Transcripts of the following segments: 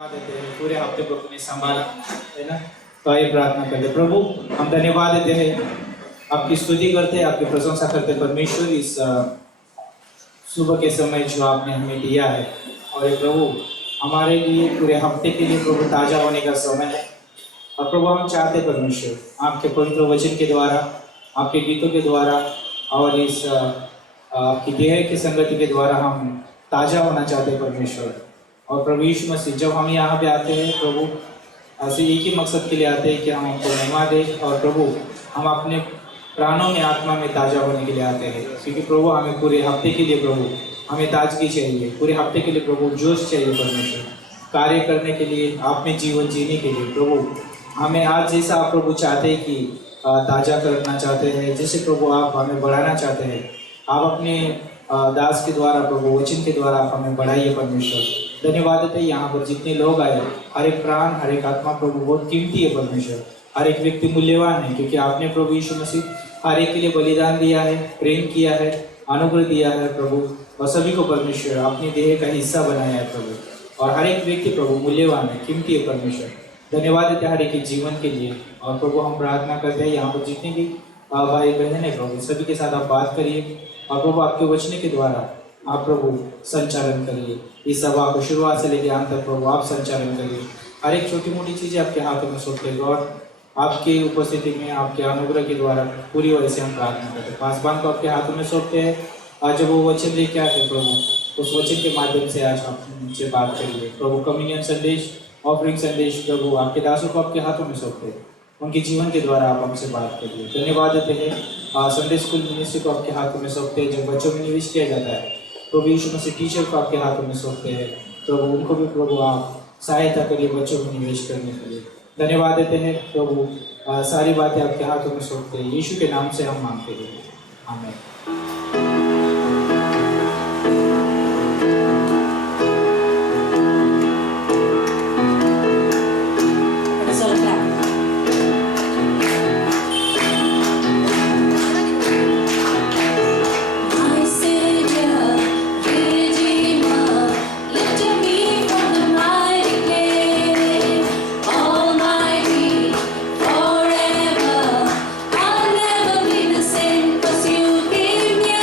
देते हैं पूरे हफ्ते को अपने संभाला है ना। तो आइए प्रार्थना करते हैं। प्रभु हम धन्यवाद देते हैं, आपकी स्तुति करते हैं, आपकी प्रशंसा करते हैं परमेश्वर इस सुबह के समय जो आपने हमें दिया है। और ये प्रभु हमारे लिए पूरे हफ्ते के लिए प्रभु ताज़ा होने का समय है। और प्रभु हम चाहते हैं परमेश्वर आपके पवित्र वचन के द्वारा, आपके गीतों के द्वारा और इस आपकी देह की संगति के द्वारा हम ताज़ा होना चाहते हैं परमेश्वर। और प्रभु यीशु मसीह जब हम यहाँ पे आते हैं प्रभु ऐसे एक ही मकसद के लिए आते हैं कि हम आपको महिमा दें। और प्रभु हम अपने प्राणों में आत्मा में ताज़ा होने के लिए आते हैं, क्योंकि प्रभु हमें पूरे हफ्ते के लिए प्रभु हमें ताजगी चाहिए, पूरे हफ्ते के लिए प्रभु जोश चाहिए परमेश्वर, कार्य करने के लिए, आप में जीवन जीने के लिए। प्रभु हमें आज जैसा आप प्रभु चाहते हैं कि ताज़ा करना चाहते हैं, जैसे प्रभु आप हमें बढ़ाना चाहते हैं, आप अपने दास के द्वारा प्रभु वचन के द्वारा आप हमें बढ़ाइए परमेश्वर। धन्यवाद देते हैं यहाँ पर जितने लोग आए, हर एक प्राण हर एक आत्मा प्रभु बहुत कीमती है परमेश्वर, हर एक व्यक्ति मूल्यवान है, क्योंकि आपने प्रभु यीशु मसीह हर एक के लिए बलिदान दिया है, प्रेम किया है, अनुग्रह दिया है प्रभु, और सभी को परमेश्वर अपनी देह का हिस्सा बनाया है प्रभु। और हर एक व्यक्ति प्रभु मूल्यवान है, कीमती है परमेश्वर। धन्यवाद देते हैं हर एक के जीवन के लिए। और प्रभु हम प्रार्थना करते हैं यहाँ पर जितने भी भाई बहन है प्रभु सभी के साथ आप बात करिए, और प्रभु आपके वचन के द्वारा आप प्रभु संचालन करिए। इस सभा को शुरुआत से लेकर अंत तक प्रभु आप संचालन करिए। हर एक छोटी मोटी चीज़ें आपके हाथों में सौंपते हैं और आपकी उपस्थिति में आपके अनुग्रह के द्वारा पूरी वजह से हम प्रार्थना करते हैं। पासबान को आपके हाथों में सौंपते हैं, आज जब वो वचन लेके आते प्रभु उस वचन के माध्यम से आज आप उनसे बात करिए प्रभु। कम्युनियन संदेश, ऑफरिंग संदेश प्रभु आपके दासों को आपके हाथों में सौंपते हैं, उनके जीवन के द्वारा आप हमसे बात करिए। धन्यवाद देते हैं संडे स्कूल मिनिस्ट्री को आपके हाथों में सौंपते हैं, जब बच्चों में निवेश किया जाता है प्रभु यीशु मसीह टीचर को आपके हाथों में सौंपते हैं प्रभु, उनको भी प्रभु आप सहायता करिए बच्चों में निवेश करने के लिए। धन्यवाद देते हैं प्रभु, सारी बातें आपके हाथों में सौंपते हैं, यीशु के नाम से हम मांगते हैं, आमीन। Forever, I'll never be the same, 'cause you gave me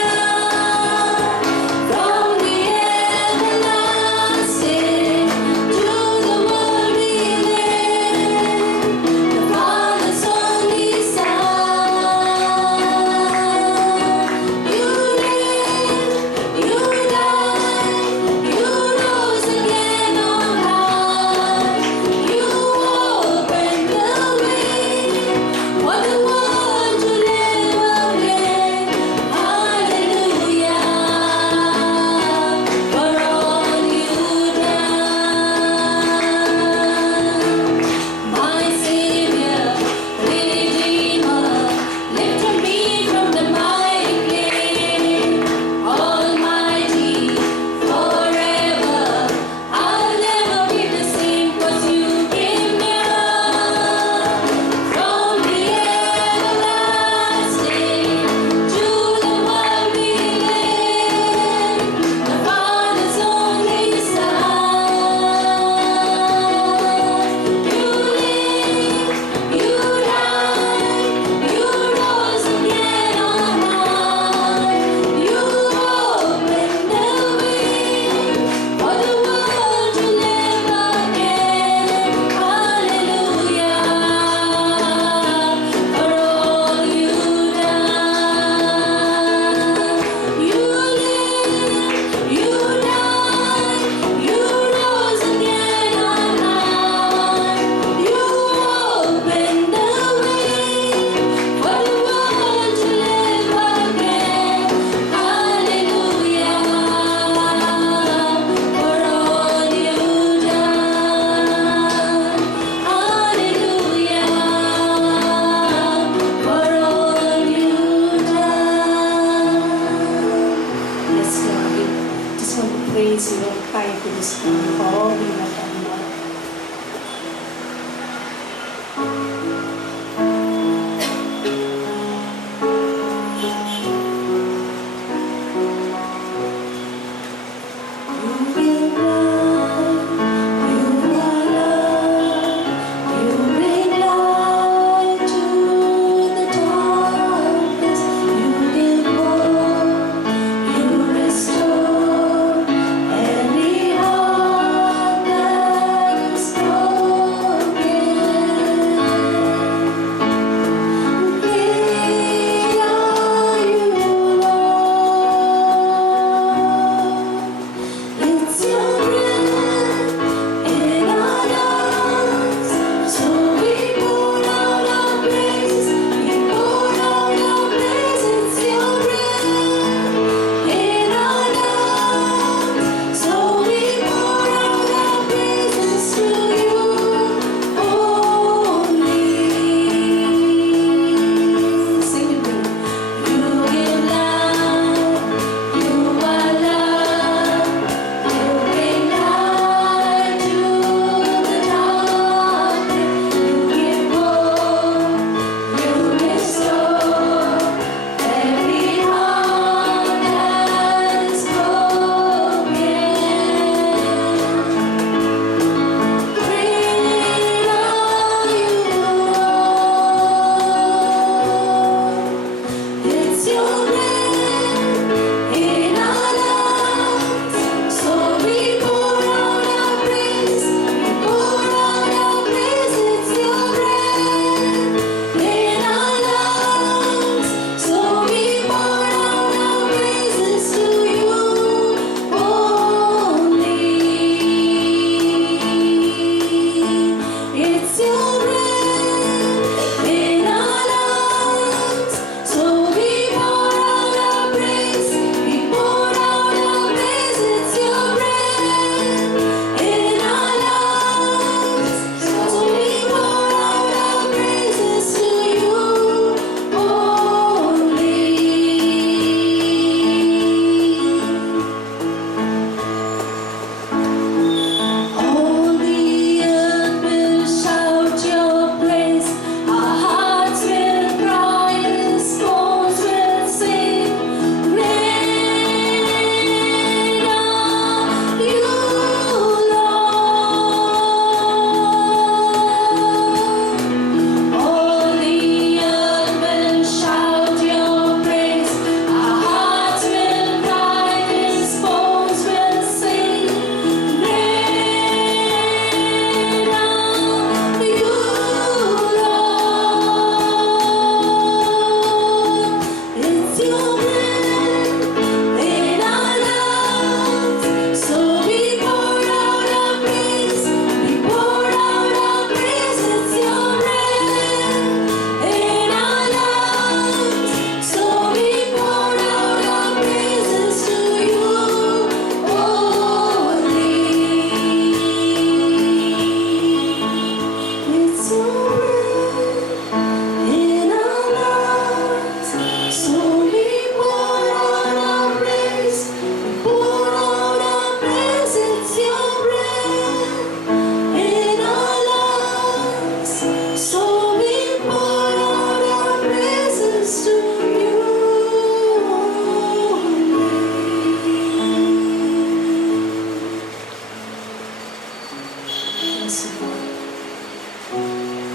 Yes, Lord.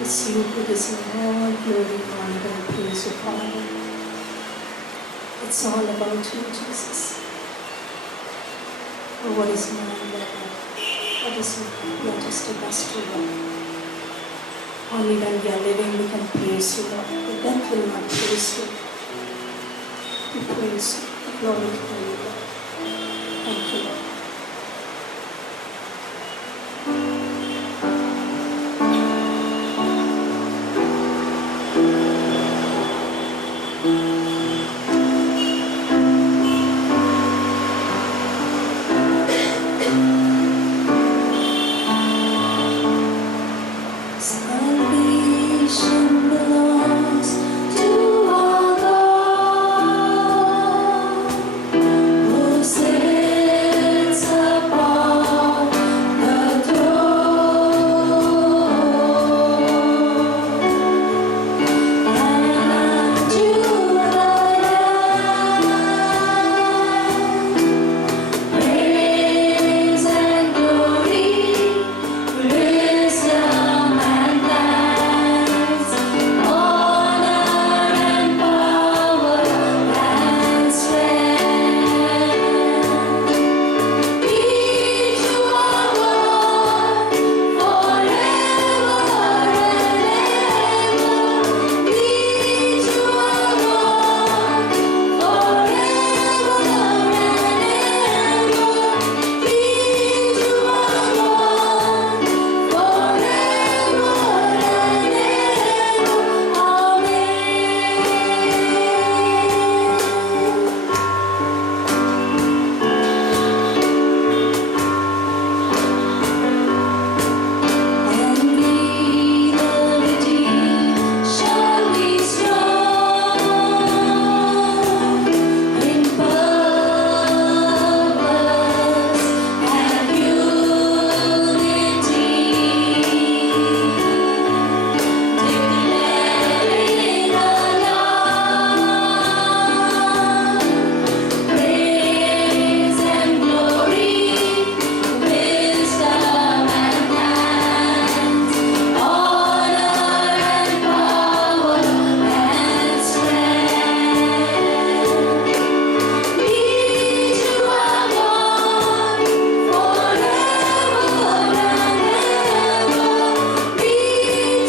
It's you who deserve all glory, honor, and praise, O Father. It's all about you, Jesus. Oh, what is man that what is man? We are just a dust, O Lord. Only when we are living we can praise you, Lord. The death will not praise you. We praise you, we glorify you, Lord. Thank you, Lord. Salvation belongs to our God, who sits upon the throne, and to the Lamb, praise and glory, wisdom and thanks, honor and power and strength be to our God forever and ever. Be to our God forever and ever. Be to our God forever and ever. And we the redeemed shall be strong in purpose and unity, declaring aloud praise and glory, wisdom and thanks, honor and power and strength be to our God forever and ever. Be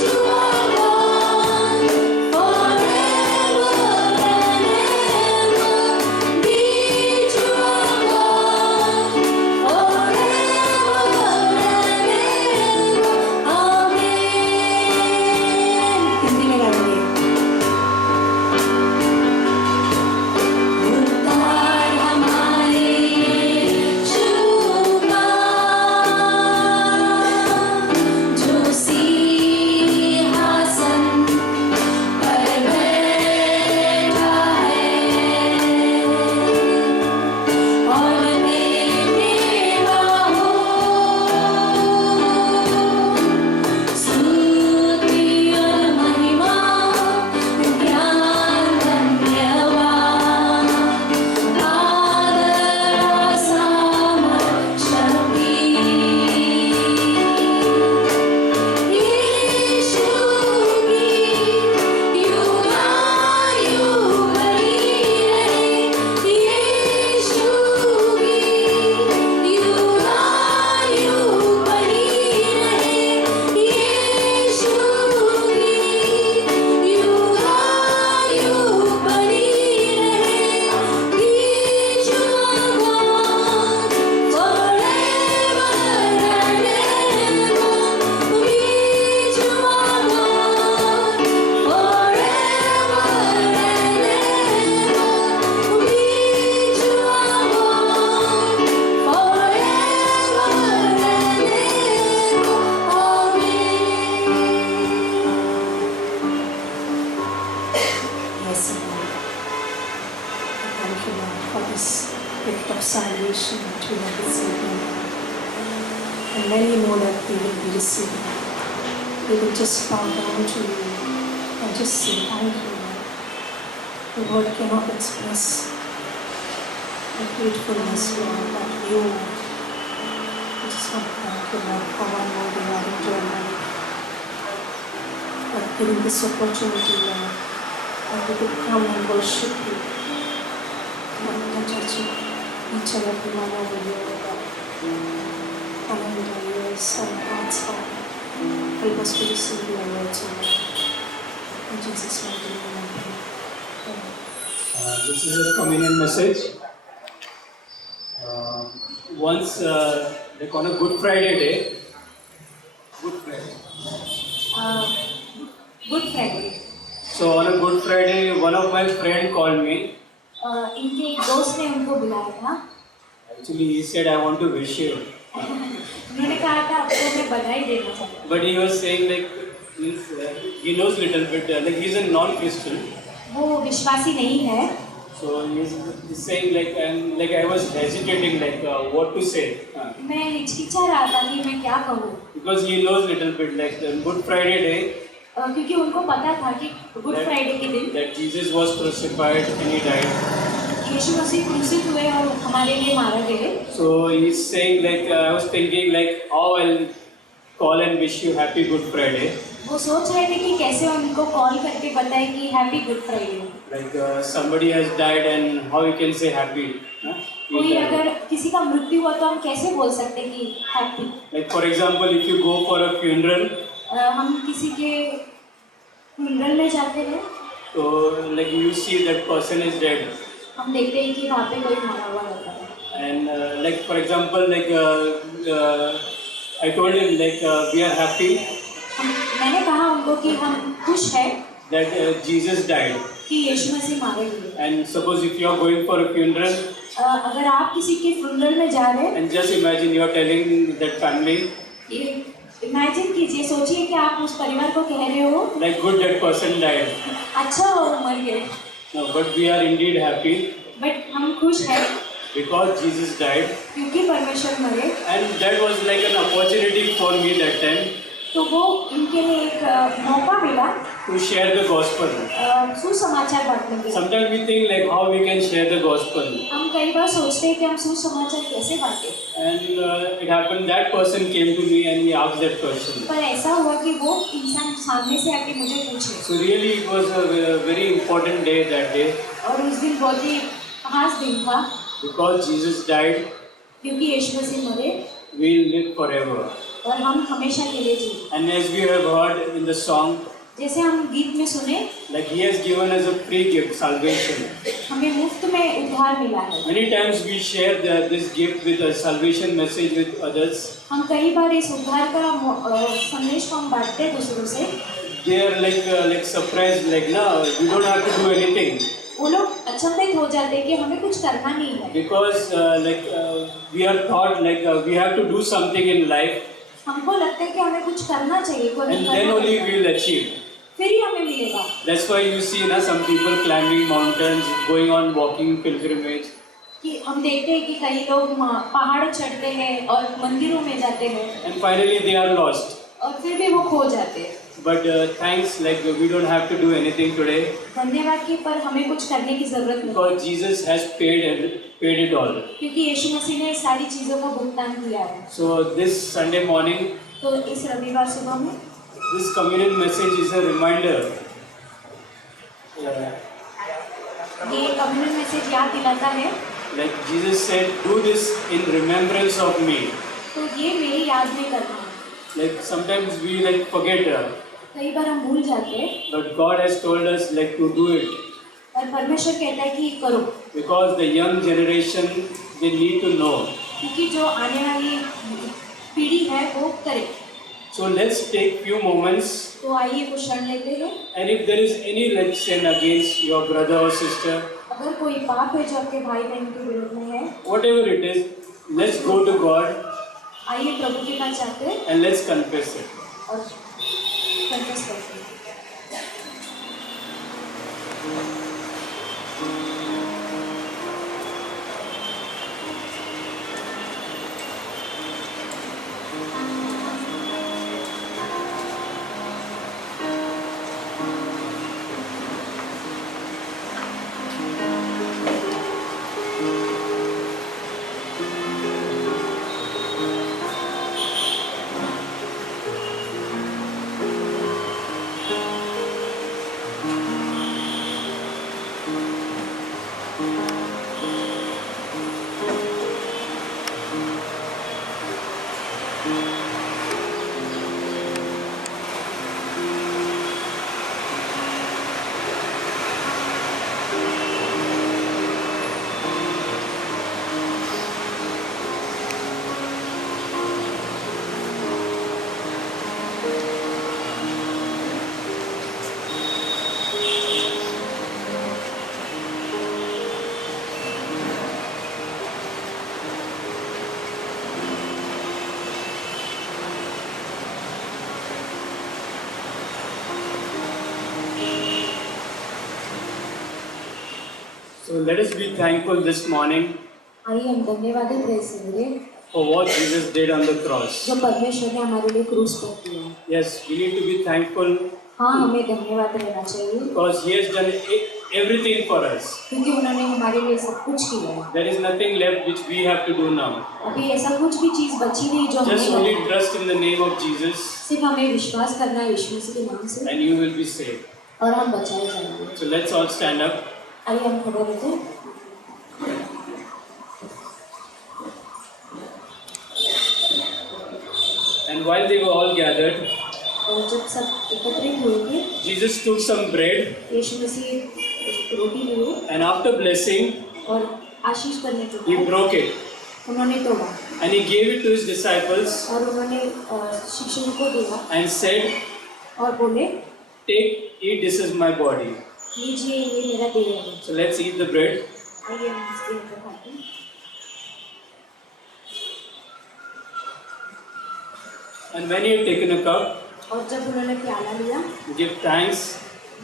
to our God forever and ever. Be to our God forever and ever. Amen. Hindi में गाएंगे। उद्धार हमारे चूका जो सिंहासन पर बैठा है और मेरा हो स्तुति और महिमा ज्ञान धन्यवाद आदर सामर्थ शक्ति यीशु की युगायुग बनी रहे। यीशु की युगायुग बनी रहे। यीशु की युगायुग बनी रहे। Be to our God forever and ever. Be to our God forever and ever. Be to our God forever and ever. Amen. Yes, Lord. Thank you, Lord, for this gift of salvation that we have received, Lord. And many know that they will be receiving. They will just bow down to you and just say, thank you, Lord. The word cannot express the gratefulness, Lord, that you just want to thank you, Lord, for one more day added to giving this opportunity, Lord, that we could come and worship you. Lord, touch each and every one over here, Lord. Come into our ears and hearts, Father. Help us to receive your words, Lord. In Jesus' mighty name, I pray. Amen. This is a communion message. Once, like on a Good Friday day, Good Friday. Good Friday. So on a Good Friday, one of my friend called me. इनके एक दोस्त ने उनको बुलाया था. Actually, he said, "I want to wish you." उन्होंने कहा था आपको मैं बधाई देना चाहता हूँ. But he was saying like, he knows little bit, like he's a non-Christian. वो विश्वासी नहीं है. So he's saying like I was hesitating what to say. मैं हिचकिचा रहा था कि मैं क्या कहूँ. Because he knows little bit like the Good Friday day. क्योंकि उनको पता था कि गुड फ्राइडे के दिन that Jesus was crucified and he died. यीशु मसीह क्रूसित हुए और हमारे लिए मारा गए. So he's saying like I was thinking like how I'll call and wish you happy Good Friday. वो सोच रहे थे कि कैसे उनको कॉल करके बताए कि happy good Friday. Like somebody has died and how you can say happy? कोई अगर किसी का मृत्यु हुआ तो हम कैसे बोल सकते हैं कि happy. Like for example, if you go for a funeral. हम किसी के फ्यूनरल में जाते हैं. So like you see that person is dead. हम देखते हैं कि वहाँ पे कोई मरा हुआ रहता है. And like for example like I told him like we are happy. मैंने कहा उनको कि हम खुश हैं that Jesus died. कि यीशु मसीह मारे गए. And suppose if you are going for a funeral. अगर आप किसी के फ्यूनरल में जा रहे हैं. And just imagine you are telling that family. Imagine कीजिए, सोचिए कि आप उस परिवार को कह रहे हो like good that person died. अच्छा हो मर गए. No, but we are indeed happy. But हम खुश हैं because Jesus died. क्योंकि परमेश्वर मरे. And that was like an opportunity for me that time. तो वो इनके लिए एक मौका मिला to share the gospel. सुसमाचार बांटने के लिए. Sometimes we think like how we can share the gospel. हम कई बार सोचते हैं कि हम सुसमाचार कैसे बांटें. And it happened that person came to me and he asked that question. पर ऐसा हुआ कि वो इंसान सामने से आके मुझे पूछे. So really it was a very important day that day. और उस दिन बहुत ही खास दिन था. Because Jesus died. क्योंकि यीशु मसीह मरे. We live forever. और हम हमेशा के लिए जी. And as we have heard in the song. जैसे हम गीत में सुने. Like he has given us a free gift, salvation. हमें मुफ्त में उद्धार मिला है. Many times we share this gift with a salvation message with others. हम कई बार इस उद्धार का संदेश को हम बांटते हैं दूसरों से. They are like surprised like no, we don't have to do anything. वो लोग अचंभित हो जाते हैं कि हमें कुछ करना नहीं है. Because we are taught we have to do something in life. हमको लगता है कि हमें कुछ करना चाहिए. And then only we will achieve. फिर ही हमें मिलेगा. That's why you see ना some people climbing mountains, going on walking pilgrimage. कि हम देखते हैं कि कई लोग पहाड़ चढ़ते हैं और मंदिरों में जाते हैं. And finally they are lost. और फिर भी वो खो जाते हैं. But thanks, we don't have to do anything today. धन्यवाद कि पर हमें कुछ करने की जरूरत नहीं. Because Jesus has paid it all. क्योंकि यीशु मसीह ने सारी चीजों का भुगतान किया है. So this Sunday morning. तो इस रविवार सुबह में. This communion message is a reminder. ये कम्युनियन मैसेज याद दिलाता है. Like Jesus said, do this in remembrance of me. तो ये मेरी याद में करना. Like sometimes we forget. कई बार हम भूल जाते हैं. But God has told us to do it. और परमेश्वर कहता है कि करो. Because the young generation they need to know. क्योंकि जो आने वाली पीढ़ी है वो करे. So let's take few moments. तो आइए कुछ क्षण लेते हैं. And if there is any sin against your brother or sister. अगर कोई पाप है जो आपके भाई बहन के विरोध में है. Whatever it is, let's go to God. आइए प्रभु के पास जाते हैं. And let's confess it. और कन्फेस करते हैं. So let us be thankful this morning आइए हम धन्यवाद दें सवेरे for what Jesus did on the cross. जो परमेश्वर ने हमारे लिए क्रूस पर किया है। Yes, we need to be thankful हाँ, हमें धन्यवाद देना चाहिए because He has done everything for us. क्योंकि उन्होंने हमारे लिए सब कुछ किया है। There is nothing left which we have to do now. अभी ऐसा कुछ भी चीज बची नहीं जो Just हमें only करना है। trust in the name of Jesus सिर्फ हमें विश्वास करना है यीशु मसीह के नाम से and you will be saved. और हम बचाए जाएंगे। So let's all stand up. आइए हम खड़े रहते हैं। And while they were all gathered, और जब सब एकत्रित हुए थे, Jesus took some bread यीशु मसीह रोटी लिए and after blessing, और आशीष करने के He बाद broke it उन्होंने तोड़ा and He gave it to His disciples और उन्होंने शिष्यों को दिया and said, और बोले take, eat, this is my body. लीजिए ये मेरा देह है। So let's eat the bread. आइए हम इस देह को खाते हैं। And when He had taken a cup, और जब उन्होंने प्याला लिया give thanks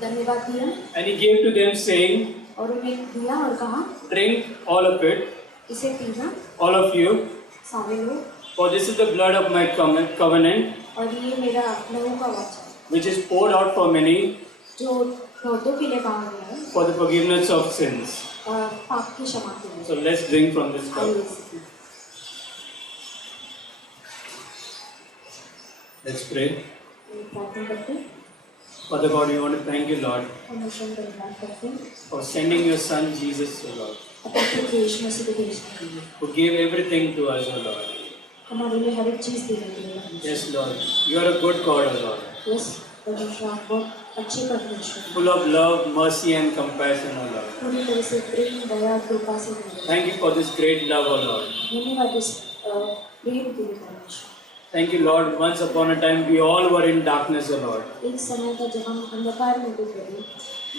धन्यवाद दिया and He gave to them saying, और उन्हें दिया और कहा drink all of it, इसे पीना all of you, सारे लोग for this is the blood of my covenant, और ये मेरा लहू का वचन which is poured out for many जो बहुतों के लिए बहा गया है for the forgiveness of sins. पाप की क्षमा के लिए। So let's drink from this cup. आइए इसे पीएं। Let's pray. प्रार्थना करते हैं। Father God, we want to thank you, Lord, हम ईश्वर को धन्यवाद करते हैं for sending your Son Jesus, O Lord, अपने पुत्र यीशु मसीह को भेजने के लिए who gave everything to us, O Lord. हमारे लिए हर एक चीज देने के लिए। Yes, Lord, you are a good God, O Lord, yes परमेश्वर आप बहुत अच्छे परमेश्वर हैं। full of love, mercy, and compassion, O Lord. पूरी तरह से प्रेम दया और कृपा से भरे हैं। Thank you for this great love, O Lord. धन्यवाद इस प्रेम के लिए परमेश्वर। Thank you, Lord. Once upon a time, we all were in darkness, O Lord. एक समय था जब हम अंधकार में थे प्रभु,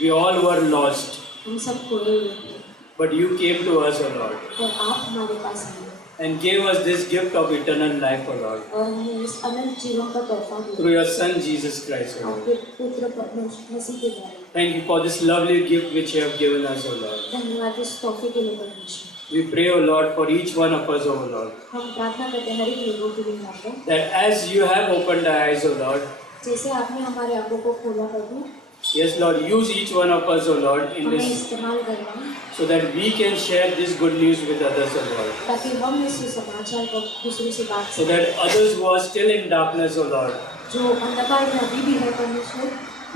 We all were lost. हम सब खोए हुए थे But you came to us, O Lord, और आप हमारे पास आए and gave us this gift of eternal life, O Lord, और हमें इस अनंत जीवन का तोहफा दिया through your Son, Jesus Christ, O Lord. आपके पुत्र मसीह के द्वारा। Thank you for this lovely gift which you have given us, O Lord. धन्यवाद इस तोहफे के लिए परमेश्वर। We pray, O Lord, for each one of us, O Lord, हम प्रार्थना करते हैं हर एक लोगों के लिए यहाँ पर, that as you have opened our eyes, O Lord, जैसे आपने हमारे आंखों को खोला प्रभु, yes, Lord, use each one of us, O Lord, in हमें this, इस्तेमाल करना so that we can share this good news with others, O Lord, ताकि हम इस समाचार को दूसरों से बात so that others who are still in darkness, O Lord, जो अंधकार में अभी भी है परमेश्वर,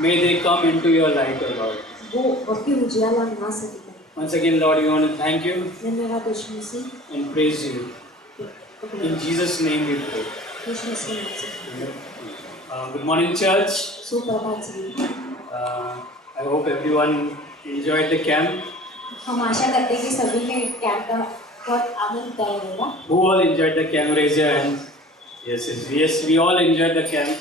may they come into your light, O Lord. वो अपनी उजियाला ना सके। Once again, Lord, we want to thank you धन्यवाद यीशु मसीह। and praise you. In Jesus' name we pray. यीशु मसीह नाम से। Good morning, church. सुप्रभात सभी। I hope everyone enjoyed the camp. हम आशा करते हैं कि सभी ने कैंप का बहुत आनंद उठाया होगा। Who all enjoyed the camp? Raise your hand. Yes, we all enjoyed the camp.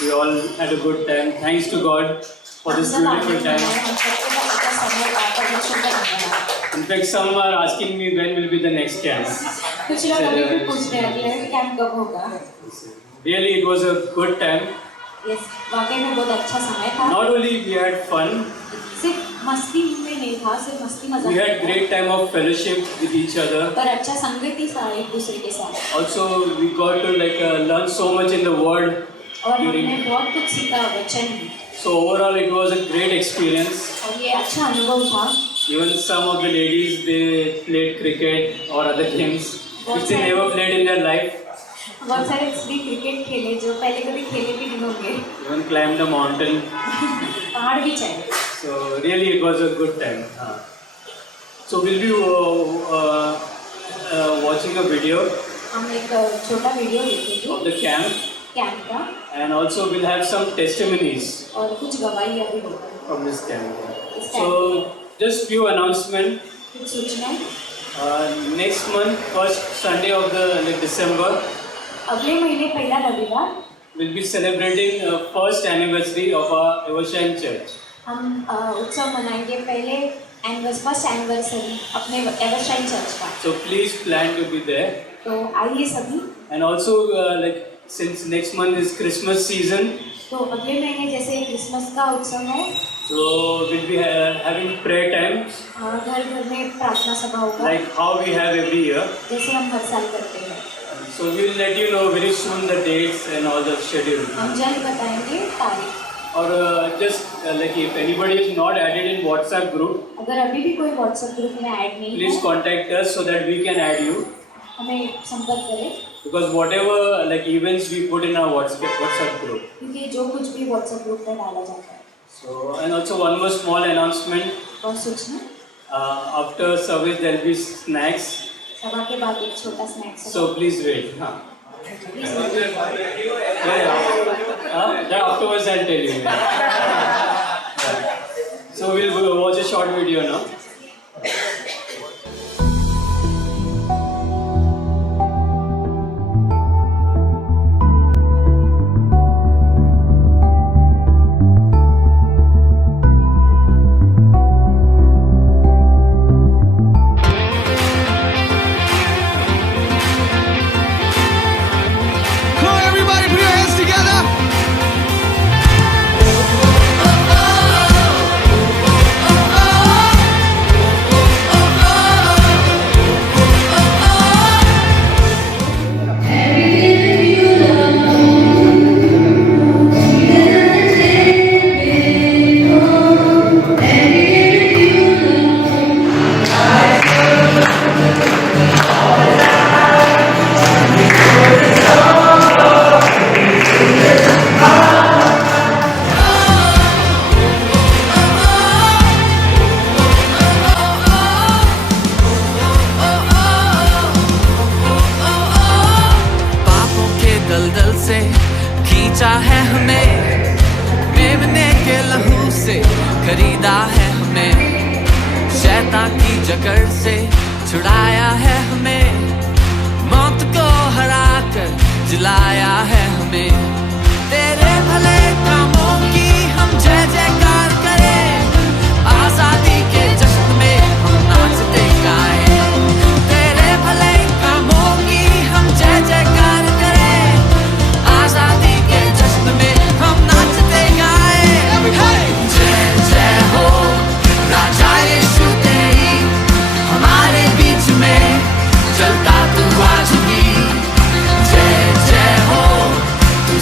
We all had a good time. Thanks to God for this beautiful time. हम सबको का अच्छा समय परमेश्वर का धन्यवाद। In fact, some are asking me when will be the next camp. कुछ लोग अभी भी पूछ रहे हैं कि कैंप कब होगा। Really, it was a good time. Yes, वाकई में बहुत अच्छा समय था। Not only we had fun, सिर्फ मस्ती में नहीं था, सिर्फ मस्ती we मजाक had great time of fellowship with each other. पर अच्छा संगति था एक दूसरे के साथ। Also, we got to learn so much in the Word. और हमने बहुत कुछ सीखा वचन में। So overall, it was a great experience. और ये अच्छा अनुभव था। Even some of the ladies, they played cricket or other games which they never played in their life. बहुत सारे स्त्री क्रिकेट खेले जो पहले कभी खेले भी नहीं होंगे। Even climbed a mountain. पहाड़ भी चढ़े। So really, it was a good time. So we'll be watching a video हम एक छोटा वीडियो देखेंगे of the camp, कैंप का and also we'll have some testimonies और कुछ गवाहियाँ भी होगी। from this camp. So just few announcements. कुछ सूचनाएं। Next month, first Sunday of the December, अगले महीने पहला रविवार we'll be celebrating first anniversary of our Evershine Church. हम उत्सव मनाएंगे पहले फर्स्ट एनिवर्सरी अपने एवरशाइन चर्च का। So please plan to be there. तो आइए सभी। And also, since next month is Christmas season, तो अगले महीने जैसे क्रिसमस का उत्सव है, so we'll be having prayer times घर घर में प्रार्थना सभा होगा, like how we have every year. जैसे हम हर साल करते हैं। So we'll let you know very soon the dates and all the schedule. हम जल्द बताएंगे तारीख। Or just like if anybody is not added in WhatsApp group, अगर अभी भी कोई व्हाट्सएप ग्रुप में ऐड नहीं please है, contact us so that we can add you. हमें संपर्क करें, Because whatever like events we put in our WhatsApp group. क्योंकि जो कुछ भी व्हाट्सएप ग्रुप में डाला जाता है। So and also one more small announcement. और सूचना, After service there will be snacks. सभा के बाद एक छोटा snacks So please wait. Yeah, afterwards I'll tell you. So we'll watch a short video now. Come on, everybody, put your hands together. पापों के दलदल से खींचा है हमें, मेमने के लहू से खरीदा है हमें, शैतान की जकड़ से छुड़ाया है हमें, मौत को हरा कर जिलाया है हमें। तेरे भले कामों की हम जय जयकार करें, आजादी के जश्न में हम नाचते गाएं। तेरे भले कामों की हम जय जयकार करें, आजादी के जश्न में हम नाचते गाएं। जय जय हो राजा यीशु तेरी, हमारे बीच में चलता तू आज भी। जय जय हो तू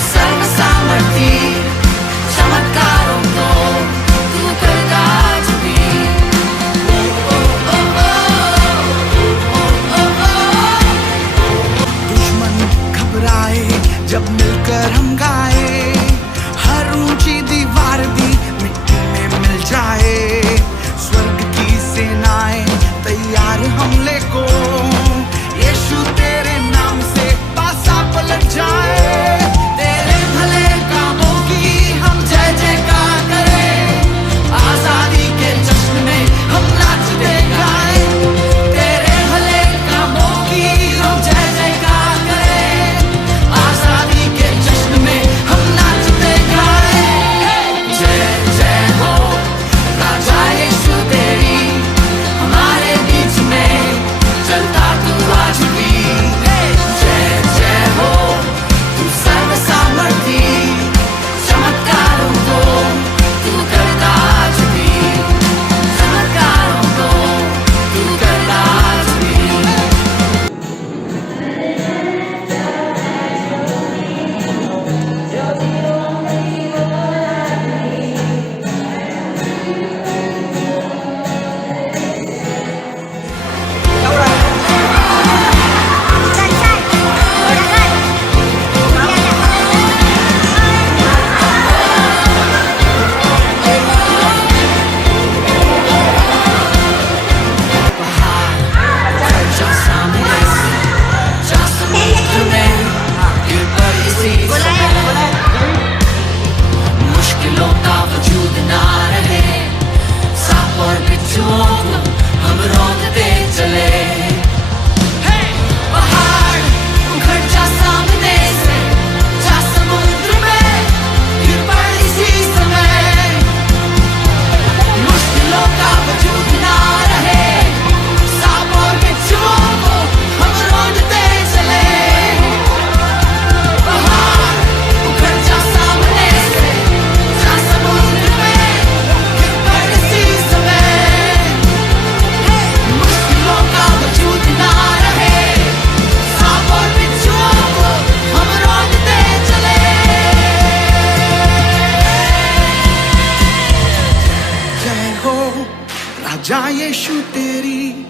राजा यीशु तेरी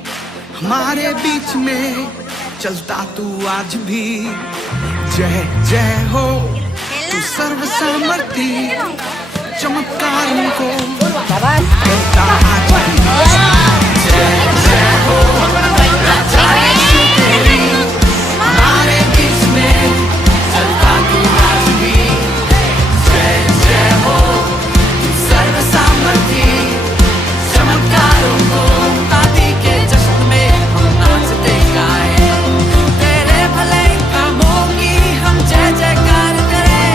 हमारे बीच में चलता तू आज भी। जय जय हो तू सर्व सामर्थी, चमत्कारों को करता आज भी। जय जय हो राजा यीशु तेरी हमारे बीच में चलता तू आज भी। जय जय हो तू सर्व सामर्थी, चमत्कारों को आदि के जश्न में हम नाचते गाए। तेरे भले कामों की हम जय जयकार करें,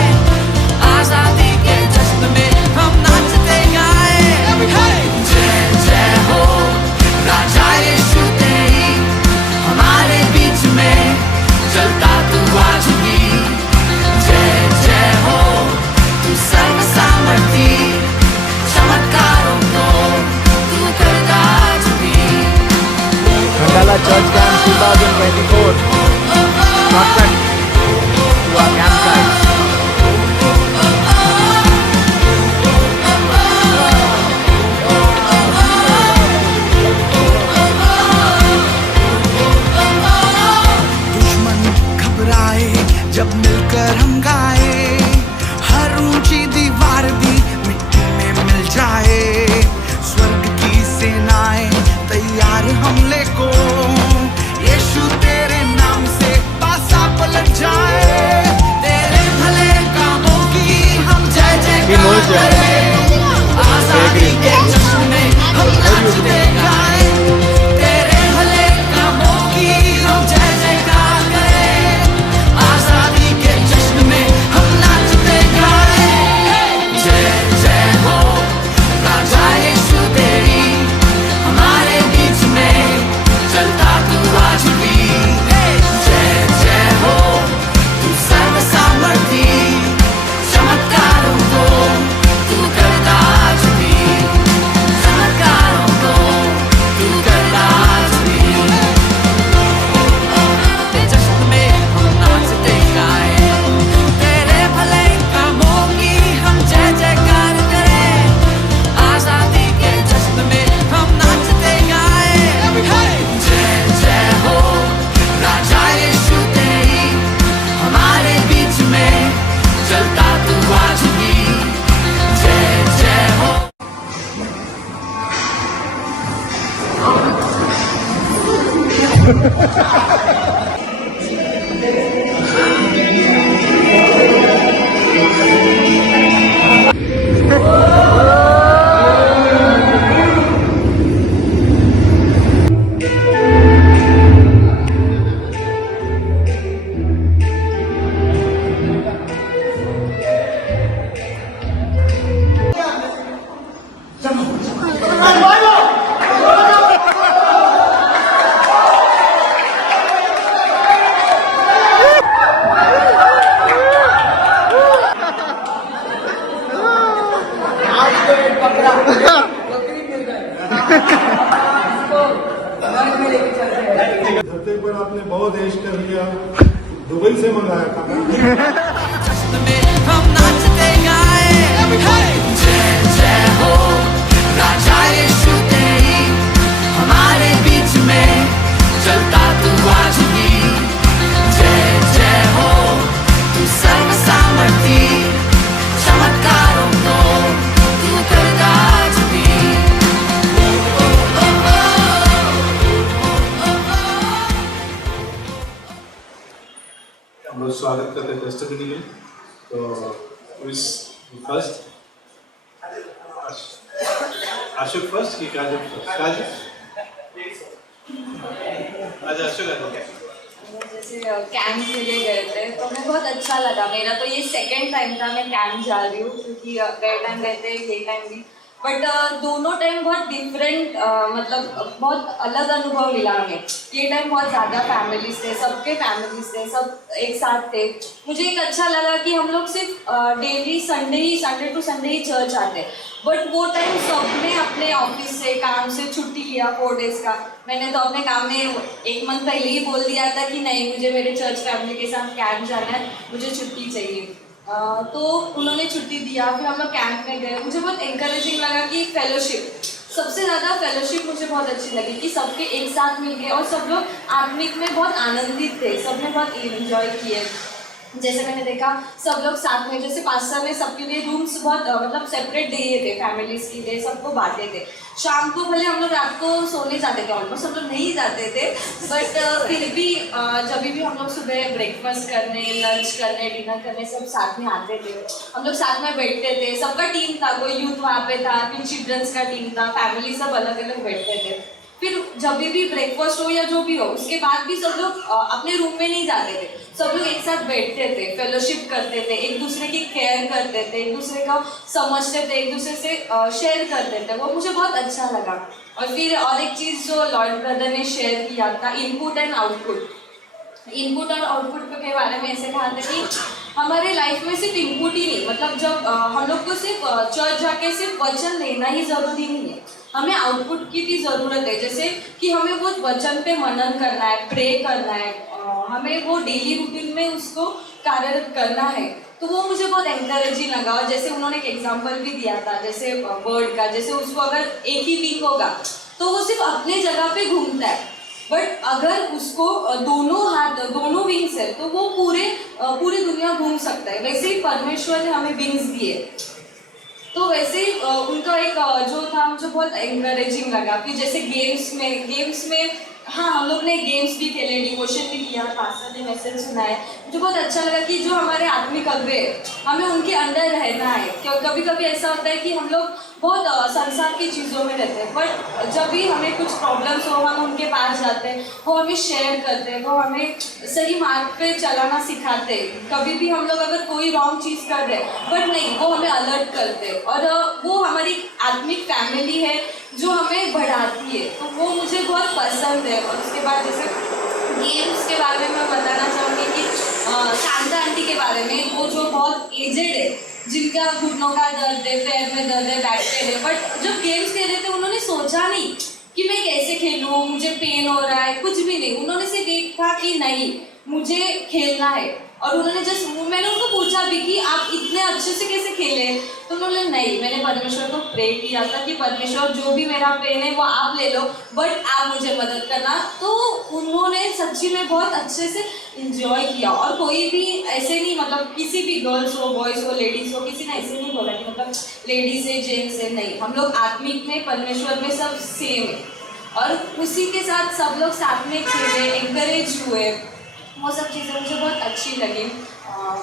आजादी के जश्न में हम नाचते गाए। जय जय हो राजा यीशु तेरी हमारे बीच में चलता तू आज भी। जय जय हो तू सर्व सामर्थी, चमत्कारों को तू करता आज भी। Khandala Church Camp 2024. Shortcut to our campsite. दुश्मन घबराए जब मिलकर हम गाए, हर ऊंची दीवार भी मिट्टी में मिल जाए। स्वर्ग की सेनाएं तैयार हमले को, यीशु तेरे नाम से पासा पलट जाए। तेरे भले कामों की हम जय जयकार करें, आजादी के जश्न में हम नाचते गाए। तेरे भले कामों की हम जय जयकार करें, आजादी के जश्न में हम नाचते गाए। जय जय हो राजा यीशु तेरी हमारे बीच में चलता तू आज भी। जय जय हो तू सर्व सामर्थी, चमत्कारों को तू करता आज भी। चमत्कारों को तू करता आज भी। जश्न में हम नाचते गाए, तेरे भले कामों की हम जय जयकार करें, आजादी के जश्न में हम नाचते गाए। जय जय हो राजा यीशु तेरी हमारे बीच में चलता तू आज भी। जय जय हो। धरती पर आपने बहुत ऐश कर लिया, दुबई से मंगाया था। जश्न में हम नाचते गाए। जय जय हो राजा यीशु तेरी हमारे बीच में चलता तू आज भी। जय जय हो तू सर्व सामर्थी, चमत्कारों को तू करता आज भी। हम लोग स्वागत करते हैं टेस्टिमनी में। तो फर्स्ट अशोक फर्स्ट कि काजू फर्स्ट? काजू अच्छा अशोक जैसे कैंप के लिए गए थे तो हमें बहुत अच्छा लगा। मेरा तो ये सेकंड टाइम था मैं कैंप जा रही हूँ, क्योंकि गए टाइम गए थे, ये टाइम भी, बट दोनों टाइम बहुत डिफरेंट, मतलब बहुत अलग अनुभव मिला हमें। ये टाइम बहुत ज़्यादा फैमिलीज थे, सबके फैमिलीज थे, सब एक साथ थे। मुझे एक अच्छा लगा कि हम लोग सिर्फ डेली संडे टू संडे ही चर्च आते, बट वो टाइम सबने अपने ऑफिस से काम से छुट्टी लिया 4 डेज का। मैंने तो अपने काम में 1 मंथ पहले ही बोल दिया था कि नहीं, मुझे मेरे चर्च फैमिली के साथ कैंप जाना है, मुझे छुट्टी चाहिए। तो उन्होंने छुट्टी दिया, फिर हम लोग कैंप में गए। मुझे बहुत इंकरेजिंग लगा कि फेलोशिप सबसे ज़्यादा फेलोशिप मुझे बहुत अच्छी लगी कि सबके एक साथ मिल गए और सब लोग आत्मिक में बहुत आनंदित थे, सबने बहुत एंजॉय किए। जैसे मैंने देखा सब लोग साथ में, जैसे पास्टर ने सबके लिए रूम्स बहुत मतलब सेपरेट दिए थे, फैमिलीज के लिए सबको बांटे थे। शाम को भले हम लोग रात को सोने जाते थे, ऑलमोस्ट हम लोग नहीं जाते थे, बट फिर भी जब भी हम लोग सुबह ब्रेकफास्ट करने, लंच करने, डिनर करने सब साथ में आते थे। हम लोग साथ में बैठते थे, सबका टीम था, कोई यूथ वहाँ पे था, फिर चिल्ड्रंस का टीम था, फैमिली सब अलग अलग बैठते थे। फिर जब भी ब्रेकफास्ट हो या जो भी हो, उसके बाद भी सब लोग अपने रूम में नहीं जाते थे, सब लोग एक साथ बैठते थे, फेलोशिप करते थे, एक दूसरे की केयर करते थे, एक दूसरे को समझते थे, एक दूसरे से शेयर करते थे। वो मुझे बहुत अच्छा लगा। और फिर और एक चीज़ जो लॉर्ड ब्रदर ने शेयर किया था, इनपुट एंड आउटपुट। इनपुट और आउटपुट के बारे में ऐसे कहा था कि हमारे लाइफ में सिर्फ इनपुट ही नहीं, मतलब जब हम लोग को सिर्फ चर्च जाके सिर्फ वचन लेना ही ज़रूरी नहीं है, हमें आउटपुट की भी ज़रूरत है। जैसे कि हमें वो वचन पे मनन करना है, प्रे करना है, हमें वो डेली रूटीन में उसको कार्यरत करना है। तो वो मुझे बहुत एनकरेजिंग लगा। और जैसे उन्होंने एक एग्जांपल भी दिया था, जैसे बर्ड का, जैसे उसको अगर एक ही विंग होगा तो वो सिर्फ अपने जगह पे घूमता है, बट अगर उसको दोनों विंग्स है तो वो पूरी दुनिया घूम सकता है। वैसे ही परमेश्वर ने हमें विंग्स दिए, तो वैसे ही उनका एक जो था मुझे बहुत एनकरेजिंग लगा। फिर जैसे गेम्स में हाँ, हम लोग ने गेम्स भी खेले, डिवोशन भी किया, पास्टर ने मैसेज सुनाए। मुझे बहुत अच्छा लगा कि जो हमारे आत्मिक अग्रह है हमें उनके अंदर रहना है। क्योंकि कभी कभी ऐसा होता है कि हम लोग बहुत संसार की चीज़ों में रहते हैं, बट जब भी हमें कुछ प्रॉब्लम्स हो हम उनके पास जाते हैं, वो हमें शेयर करते हैं, वो हमें सही मार्ग पे चलाना सिखाते हैं। कभी भी हम लोग अगर कोई रॉन्ग चीज़ कर रहे हैं, बट नहीं, वो हमें अलर्ट करते हैं। और वो हमारी आत्मिक फैमिली है जो हमें बढ़ाती है, तो वो मुझे बहुत पसंद है। और उसके बाद जैसे गेम्स के बारे में मैं बताना चाहूँगी कि शांता आंटी के बारे में, वो जो बहुत एजेड है, जिनका घुटनों का दर्द है, पैर में दर्द है, बैठते हैं, बट जब गेम्स खेल रहे थे उन्होंने सोचा नहीं कि मैं कैसे खेलूँ, मुझे पेन हो रहा है, कुछ भी नहीं। उन्होंने सिर्फ देखा कि नहीं, मुझे खेलना है। और उन्होंने मैंने उनको पूछा भी कि आप इतने अच्छे से कैसे खेले, तो उन्होंने नहीं, मैंने परमेश्वर को प्रे किया था कि परमेश्वर जो भी मेरा पेन है वो आप ले लो, बट आप मुझे मदद करना। तो उन्होंने सच्ची में बहुत अच्छे से इंजॉय किया। और कोई भी ऐसे नहीं, मतलब किसी भी गर्ल्स हो, बॉयज़ हो, लेडीज़ हो, किसी ने ऐसे नहीं बोला कि मतलब लेडीज़ है, जेंट्स है, नहीं, हम लोग आत्मिक में, परमेश्वर में सब सेम है। और उसी के साथ सब लोग साथ में खेले, एनकरेज हुए, वो सब चीज़ें मुझे बहुत अच्छी लगी।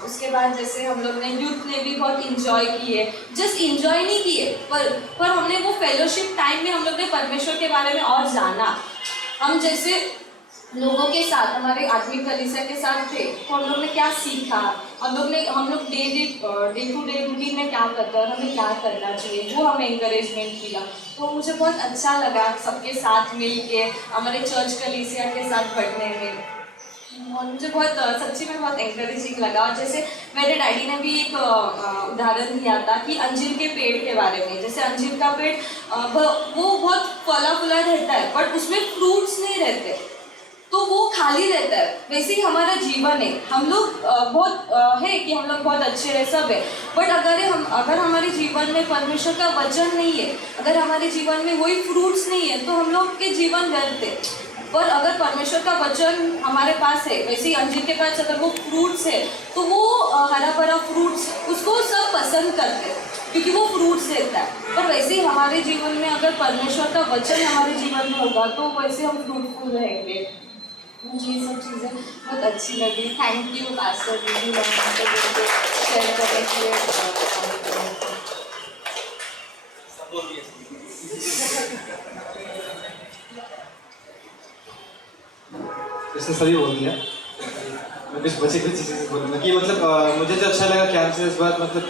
उसके बाद जैसे हम लोग ने यूथ ने भी बहुत इंजॉय किए, जस्ट इंजॉय नहीं किए, पर हमने वो फेलोशिप टाइम में हम लोग ने परमेश्वर के बारे में और जाना। हम जैसे लोगों के साथ, हमारे आत्मिक कलीसिया के साथ थे, तो हम लोग ने क्या सीखा, हम लोग डे टू डे रूटीन में क्या करते हैं और हमें क्या करना चाहिए, वो हमें इंकरेजमेंट मिला। तो मुझे बहुत अच्छा लगा सबके साथ मिल के, हमारे चर्च कलीसिया के साथ पढ़ने में, और मुझे बहुत सच्ची में बहुत एनकरेजिंग लगा। और जैसे मेरे डैडी ने भी एक उदाहरण दिया था कि अंजीर के पेड़ के बारे में। जैसे अंजीर का पेड़ वो बहुत फला फुला रहता है, बट उसमें फ्रूट्स नहीं रहते, तो वो खाली रहता है। वैसे ही हमारा जीवन है, हम लोग बहुत है कि हम लोग बहुत अच्छे हैं, सब है, बट अगर हमारे जीवन में परमेश्वर का वचन नहीं है, अगर हमारे जीवन में वही फ्रूट्स नहीं है, तो हम लोग के जीवन व्यर्थ है। पर अगर परमेश्वर का वचन हमारे पास है, वैसे ही अंजीर के पास अगर वो फ्रूट्स है, तो वो हरा भरा फ्रूट्स उसको सब पसंद करते हैं, क्योंकि वो फ्रूट्स देता है। पर वैसे ही हमारे जीवन में अगर परमेश्वर का वचन हमारे जीवन में होगा, तो वैसे हम फ्रूटफुल रहेंगे। मुझे ये सब चीज़ें बहुत अच्छी लगी। थैंक यू पास्टर दीदी, शेयर करने के लिए। इसने सभी बोल दिया, मैं कुछ बचे कुछ चीज़ें बोलूँगा कि मतलब मुझे जो अच्छा लगा कैंप से इस बात मतलब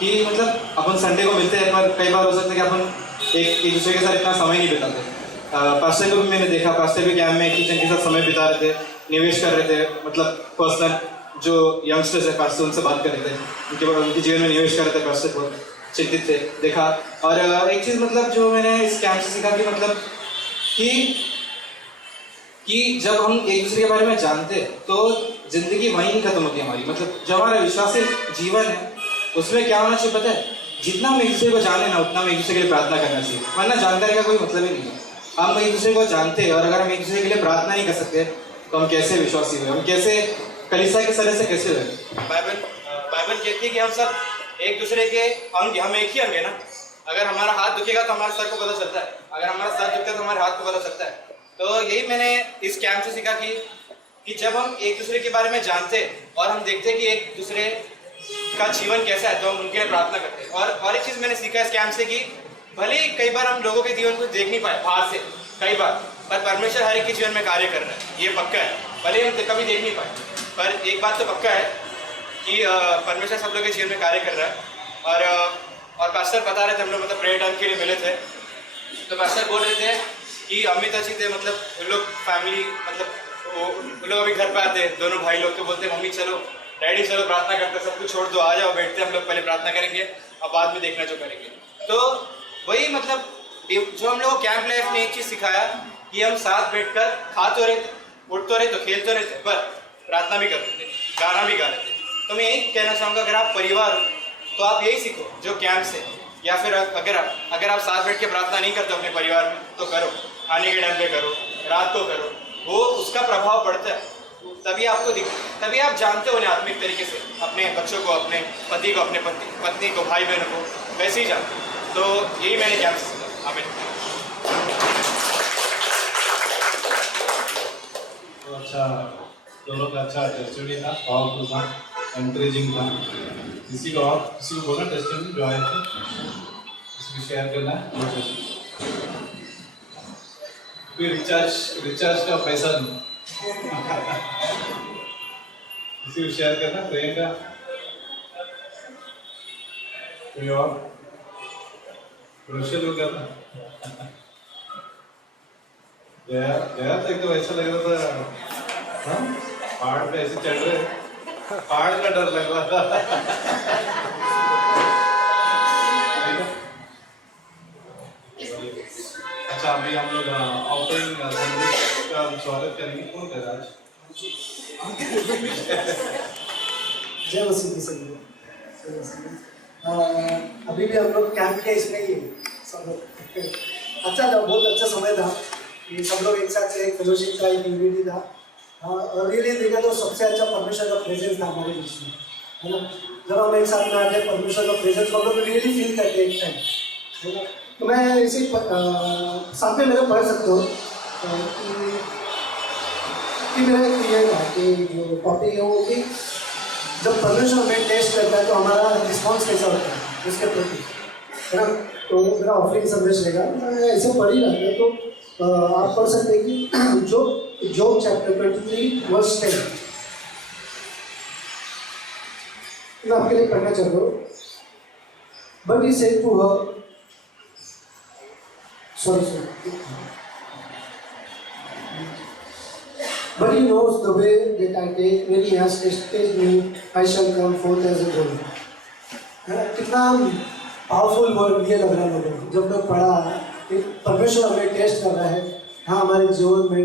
कि मतलब अपन संडे को मिलते हैं, पर कई बार हो सकता है कि अपन एक दूसरे के साथ इतना समय नहीं बिताते। पास्टर को भी मैंने देखा, पास्टर भी कैंप में एक दूसरे के साथ समय बिता रहे थे, निवेश कर रहे थे, मतलब पर्सनल जो यंगस्टर्स है पास्टर उनसे बात कर रहे थे, उनके जीवन में निवेश कर रहे थे। पास्टर बहुत चिंतित थे, देखा। और एक चीज़ मतलब जो मैंने इस कैंप से सीखा कि मतलब कि जब हम एक दूसरे के बारे में जानते हैं तो जिंदगी वहीं नहीं खत्म होती हमारी। मतलब जो हमारा विश्वासी जीवन है उसमें क्या होना चाहिए पता है, जितना हम एक दूसरे को जाने ना उतना हम एक दूसरे के लिए प्रार्थना करना चाहिए, वरना जानकारी का कोई मतलब ही नहीं है। हम एक दूसरे को जानते हैं और अगर हम एक दूसरे के लिए प्रार्थना नहीं कर सकते तो हम कैसे विश्वासी हुए, हम कैसे कलीसिया के सदस्य कैसे हुए। बाइबल कहती है कि हम सब एक दूसरे के अंग, हम एक ही अंग है ना। अगर हमारा हाथ दुखेगा तो हमारे सर को पता चलता है, अगर हमारा सर दुखता है तो हमारे हाथ को पता चलता है। तो यही मैंने इस कैंप से सीखा कि जब हम एक दूसरे के बारे में जानते और हम देखते कि एक दूसरे का जीवन कैसा है तो हम उनके लिए प्रार्थना करते हैं। और एक चीज़ मैंने सीखा इस कैंप से कि भले ही कई बार हम लोगों के जीवन को देख नहीं पाए बाहर से कई बार, पर परमेश्वर हर एक के जीवन में कार्य कर रहा है, ये पक्का है। भले ही हम कभी देख नहीं पाए, पर एक बात तो पक्का है कि परमेश्वर सब लोगों के जीवन में कार्य कर रहा है। और पास्टर बता रहे थे, हम लोग मतलब प्रेयर टाइम के लिए मिले थे, तो पास्टर बोल रहे थे कि अमित अजी थे, मतलब उन लोग फैमिली, मतलब उन लोग अभी घर पे आते हैं दोनों भाई लोग, तो बोलते मम्मी चलो, डैडी चलो प्रार्थना करते, सब कुछ छोड़ दो, आ जाओ, बैठते हम लोग पहले प्रार्थना करेंगे और बाद में देखना जो करेंगे। तो वही मतलब जो हम लोग को कैंप लाइफ ने एक चीज़ सिखाया कि हम साथ बैठकर खा तो रहे थे, उठ तो रहे तो खेल तो रहे थे, पर प्रार्थना भी करते थे, गाना भी गा रहे थे। तो मैं यही कहना चाहूँगा, अगर आप परिवार हो तो आप यही सीखो जो कैंप से, या फिर अगर आप साथ बैठ के प्रार्थना नहीं करते अपने परिवार में तो करो, खाने के टाइम पे करो, रात को करो, वो उसका प्रभाव पड़ता है। तभी आप जानते हो उन्हें आत्मिक तरीके से, अपने बच्चों को, अपने पति को, अपने पत्नी को, भाई बहनों को वैसे ही जानते। तो यही मैंने कैंप से सीखा। आमीन। तो अच्छा, दोनों का अच्छा टेस्टिमनी था, पावरफुल था, एनकरेजिंग था। किसी को बोला टेस्टिमनी जो आए थे, किसी को शेयर करना है? कोई रिचार्ज का पैसा नहीं, किसी को शेयर करना प्रियंका? कोई और रोशल को करना? गया तो एकदम ऐसा लग रहा था, हाँ पहाड़ पे ऐसे चढ़ रहे, पहाड़ का डर लग रहा था। अच्छा, अभी हम लोग ऑफरिंग का स्वागत करेंगे। कौन कर रहा है? जय मसीह की सभी। अभी भी हम लोग कैंप के इसमें ही सब लोग अच्छा था, बहुत अच्छा समय था। ये सब लोग एक साथ से एक फेलोशिप था, एक यूनिटी था। और रियली देखा तो सबसे अच्छा परमेश्वर का प्रेजेंस था हमारे बीच में, है ना। जब हम एक साथ में आते परमेश्वर का प्रेजेंस हम लोग रियली फील करते एक टाइम, है ना। तो मैं इसी साथ में मेरे पढ़ सकते हो कि मेरा एक ये था कि जो टॉपिक है वो कि जब परमेश्वर हमें टेस्ट करता है तो हमारा रिस्पॉन्स कैसा होता है उसके प्रति, है ना। तो मेरा ऑफरिंग संदेश रहेगा, मैं ऐसे पढ़ ही रहा था। तो आप पढ़ सकते हैं कि जॉब चैप्टर 23 वर्स 10 मैं आपके लिए पढ़ना चाहता हूँ। But he said to her, sorry. But he knows the way that I take. When he has tested me, I shall come forth as a gold. कितना पावरफुल वर्ड ये लग रहा है लोगों को जब तक पढ़ा कि परमेश्वर हमें टेस्ट कर रहा है। हाँ, हमारे जीवन में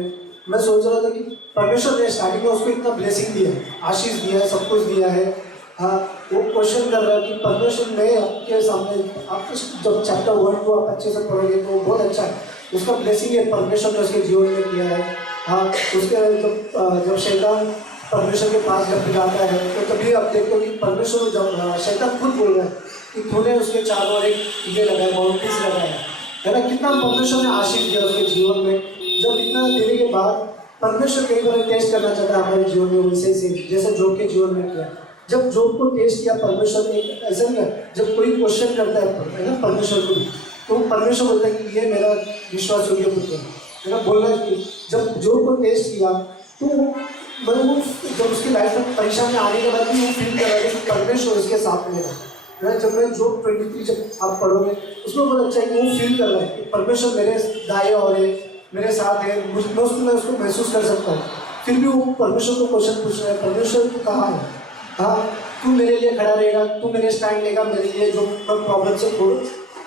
मैं सोच रहा था कि परमेश्वर ने स्टार्टिंग में उसको इतना ब्लेसिंग दिया है, आशीष दिया है, सब कुछ दिया है। हाँ, वो क्वेश्चन कर रहा है कि परमेश्वर ने आपके सामने, आप जब चैप्टर 1 को आप अच्छे से पढ़ोगे तो बहुत अच्छा है, उसका ब्लेसिंग है परमेश्वर ने उसके जीवन में किया है। हाँ, उसके जब शैतान परमेश्वर के पास जब जाता है तो तभी आप देखो कि परमेश्वर जब शैतान खुद बोल रहा है कि तूने उसके चारों ओर एक ये लगाया, बाउंड्रीज लगाया, है ना। कितना परमेश्वर ने आशीष दिया उसके जीवन में। जब इतना देने के बाद परमेश्वर कई बार टेस्ट करना चाहता है हमारे जीवन में, वैसे से जैसे जॉब के जीवन में किया। जब जॉब को टेस्ट किया परमेश्वर ने, ऐसा नहीं है जब कोई क्वेश्चन करता है ना परमेश्वर को, तो परमेश्वर बोलता है कि ये मेरा विश्वास योग्य पुत्र है ना। बोलना है कि जब जॉब को टेस्ट किया तो मतलब वो जब उसकी लाइफ में परेशानी आने के बाद भी वो फील कर रहा है कि परमेश्वर उसके साथ में है। जब मैं जॉब 23 जब आप पढ़ोगे उसमें बहुत अच्छा है कि वो फील कर रहा है कि परमेश्वर मेरे दाएं और है, मेरे साथ है, मैं उसको महसूस कर सकता हूँ। फिर भी वो परमेश्वर को क्वेश्चन पूछ रहा है, परमेश्वर तू कहाँ है? हाँ, तू मेरे लिए खड़ा रहेगा, तू मेरे स्टैंड लेगा मेरे लिए जो मैं प्रॉब्लम से खोलूँ।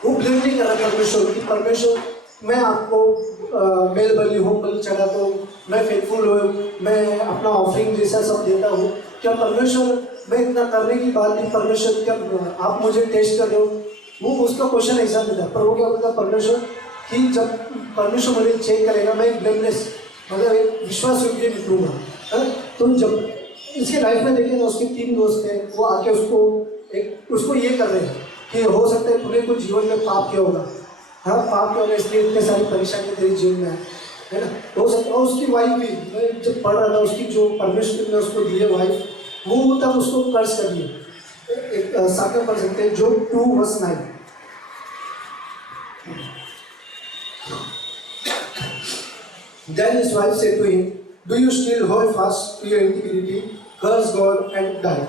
वो ब्लेम नहीं कर रहा परमेश्वर कि परमेश्वर मैं आपको बेल बलि होम बलि चढ़ाता हूँ, मैं फेथफुल हूँ, मैं अपना ऑफरिंग जैसा सब देता हूँ। क्या परमेश्वर मैं इतना करने की बात नहीं, परमेश्वर क्या आप मुझे टेस्ट कर रहे हो? वो उसका क्वेश्चन एग्जाम देता है, पर वो क्या बोलता है परमेश्वर कि जब परमेश्वर मुझे चेक करेगा मैं एक ब्लेमलेस मतलब एक विश्वास योग्य निकलूंगा, है ना। तो जब इसके लाइफ में देखिए ना, उसके 3 दोस्त थे, वो आके उसको ये कर रहे हैं कि हो सकता है तूने कुछ जीवन में पाप किया होगा, हाँ पाप किया होगा इसलिए इतने सारी परेशानी तेरे जीवन में है ना। हो सकता है उसकी वाइफ भी, मैं जब पढ़ रहा था उसकी जो परमेश्वर ने उसको दी है वाइफ, वो तब उसको कर्ज कर दिया। एक साक्ष्य पढ़ सकते हैं जो 2:9। Then his wife said to him, "Do you still hold fast to your integrity? Curse God and die."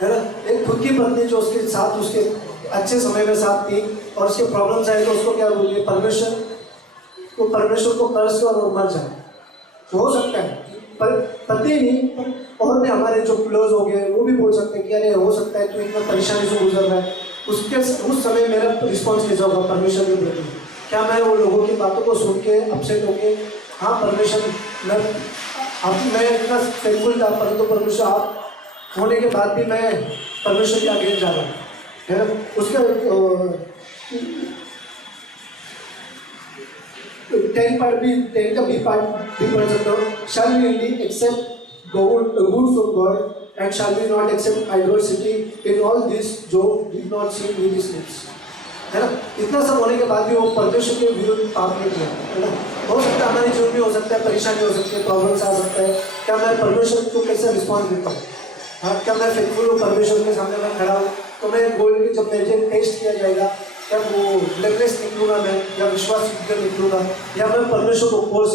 है ना। एक खुद की पत्नी जो उसके साथ उसके अच्छे समय में साथ थी और उसके प्रॉब्लम्स आए तो उसको क्या बोलिए परमेश्वर को कर्ज कर और मर जाए। तो हो सकता है पर पति नहीं और भी हमारे जो क्लोज हो गए वो भी बोल सकते हैं कि अरे हो सकता है तू इतना परेशानी से गुजर रहा है। उस समय मेरा रिस्पॉन्स कैसा होगा परमेश्वर के प्रति? क्या मैं वो लोगों की बातों को सुन के अपसेट होके हाँ परमेश्वर मैं इतना फेथफुल था परंतु परमेश्वर आप होने के बाद भी मैं परमेश्वर के आगे जा रहा हूँ, है ना। उसका 10 का बी पार्ट भी पढ़ सकता हूँ। Shall we indeed accept good from God and shall we not accept idolatry? In all this Job did not sin with his lips, है ना। इतना सब होने के बाद भी वो परमेश्वर के विरुद्ध पाप नहीं किया, है ना। हो सकता है हमारे जीवन में हो सकता है परेशानी हो सकती है, प्रॉब्लम्स आ सकता है। क्या मैं परमेश्वर को कैसे रिस्पॉन्स देता हूँ? हाँ क्या मैं फेथफुल हूँ परमेश्वर के सामने मैं खड़ा हूँ तो मैं गोल्ड की जब मुझे टेस्ट किया जाएगा क्या वो ब्लैकलिस्ट निकलूंगा मैं या विश्वास निकलूंगा या मैं परमेश्वर को फोर्स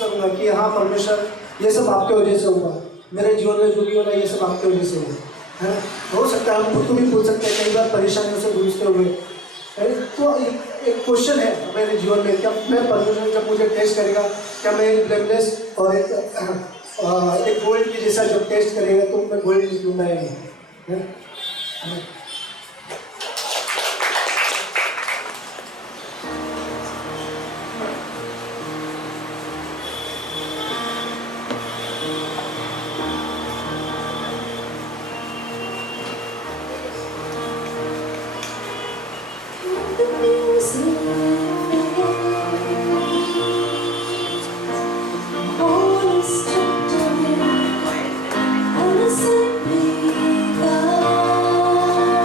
करूँगा कि हाँ परमेश्वर ये सब आपके वजह से हुआ, मेरे जीवन में जो भी हो रहा है ये सब आपके वजह से हुआ, है ना। हो सकता है हम खुद को भी पूछ सकते हैं कई बार परेशानियों से जूझते हुए, तो एक क्वेश्चन है मेरे जीवन में क्या मैं परमेश्वर जब मुझे टेस्ट करेगा क्या मैं एक ब्लैकलिस्ट और एक गोल्ड की जैसा जब टेस्ट करेगा तो मैं गोल्ड निकलूंगा या नहीं, है ना। And I simply love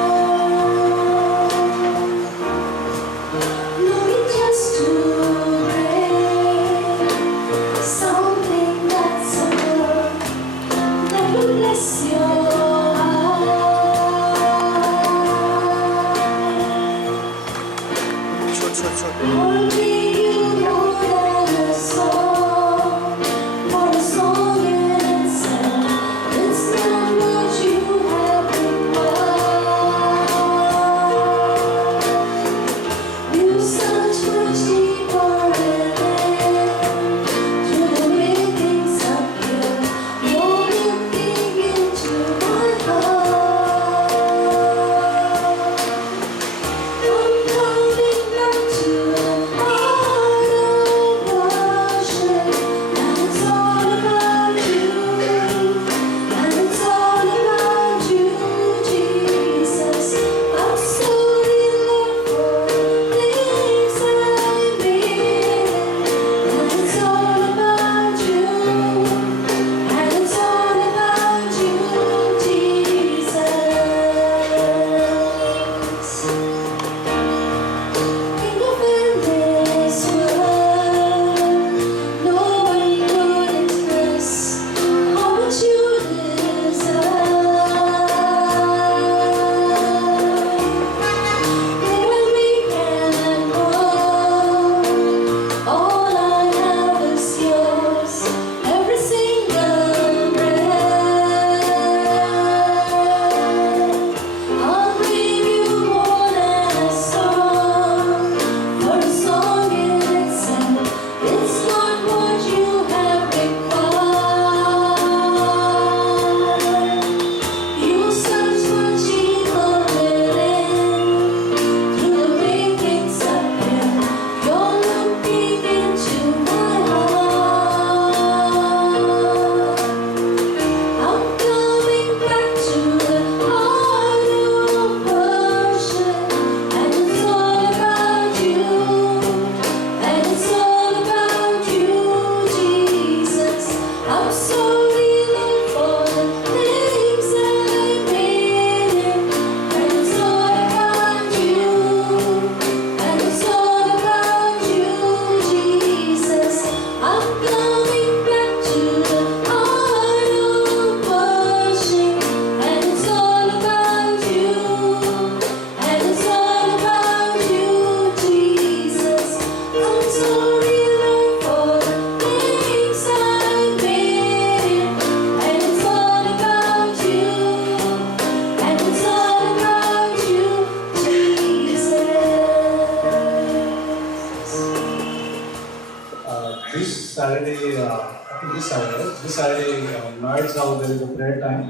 this side, right? This side is Lloyd's house. There is a prayer time.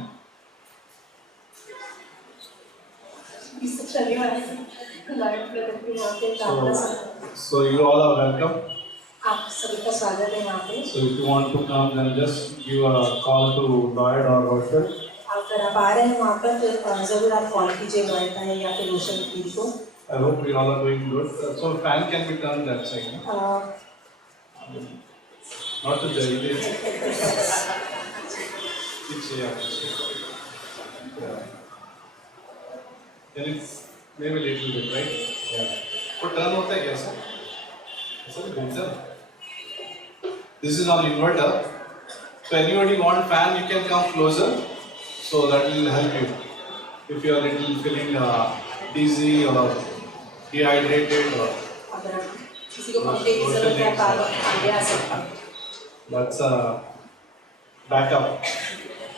इस शनिवार लाइट ब्रदर के यहाँ पे प्रार्थना सभा। So you all are welcome. आप सभी का स्वागत है यहाँ पे। So if you want to come, then just give a call to Lloyd or Rochelle. अगर आप आ रहे हैं वहाँ पर तो ज़रूर आप कॉल कीजिए लॉयड का या फिर रोशन दीदी को। I hope we all are doing good. So fan can be turned that side. No? Not to judge it. It's yeah. Then it's maybe a little bit, right? Yeah. But turn होता है कैसा? ऐसा भी घूमता है. This is on inverter. So anybody want fan, you can come closer. So that will help you. If you are little feeling dizzy or dehydrated or. अगर किसी को पंखे की ज़रूरत है तो आप आगे आ सकते हैं। That's backup.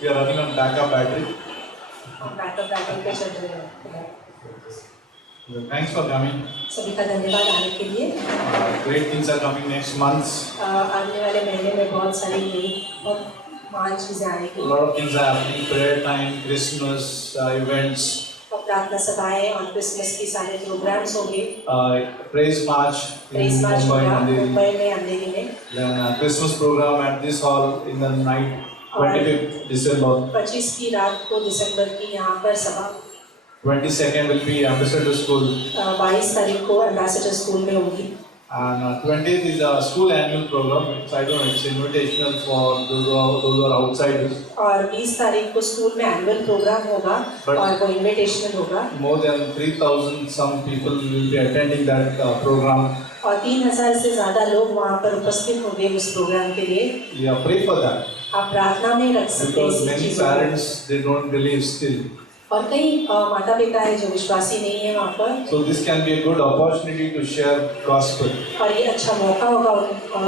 We are running on backup battery. Backup पे चल रहे हैं। Thanks for coming. सभी का धन्यवाद आने के लिए। Great things are coming next month. आने वाले महीने में बहुत सारी नई और महान चीज़ें आएंगी। A lot of things are happening. Prayer time, Christmas events. और प्रार्थना सभाएं और क्रिसमस की सारे प्रोग्राम्स होंगे। Praise March in Mumbai, Andheri. Mumbai में अंधेरी में। Then Christmas program at this hall in the night, 25th December. 25 की रात को दिसंबर की यहाँ पर सभा। 22nd will be Ambassador School. 22 तारीख को एम्बेसडर स्कूल में होगी। And 20th is a school annual program. It's, I don't know, it's invitational for those who are outsiders. और 20 तारीख को स्कूल में एनुअल प्रोग्राम होगा और वो इनविटेशनल होगा। More than 3,000 some people will be attending that program. और 3,000 से ज़्यादा लोग वहाँ पर उपस्थित होंगे उस प्रोग्राम के लिए। Yeah, pray for that. आप प्रार्थना में रख सकते हैं Because इसी many चीज़ों को। parents, they don't believe still. और कई माता पिता है जो विश्वासी नहीं है वहाँ पर। So this can be a good opportunity to share gospel. और ये अच्छा मौका होगा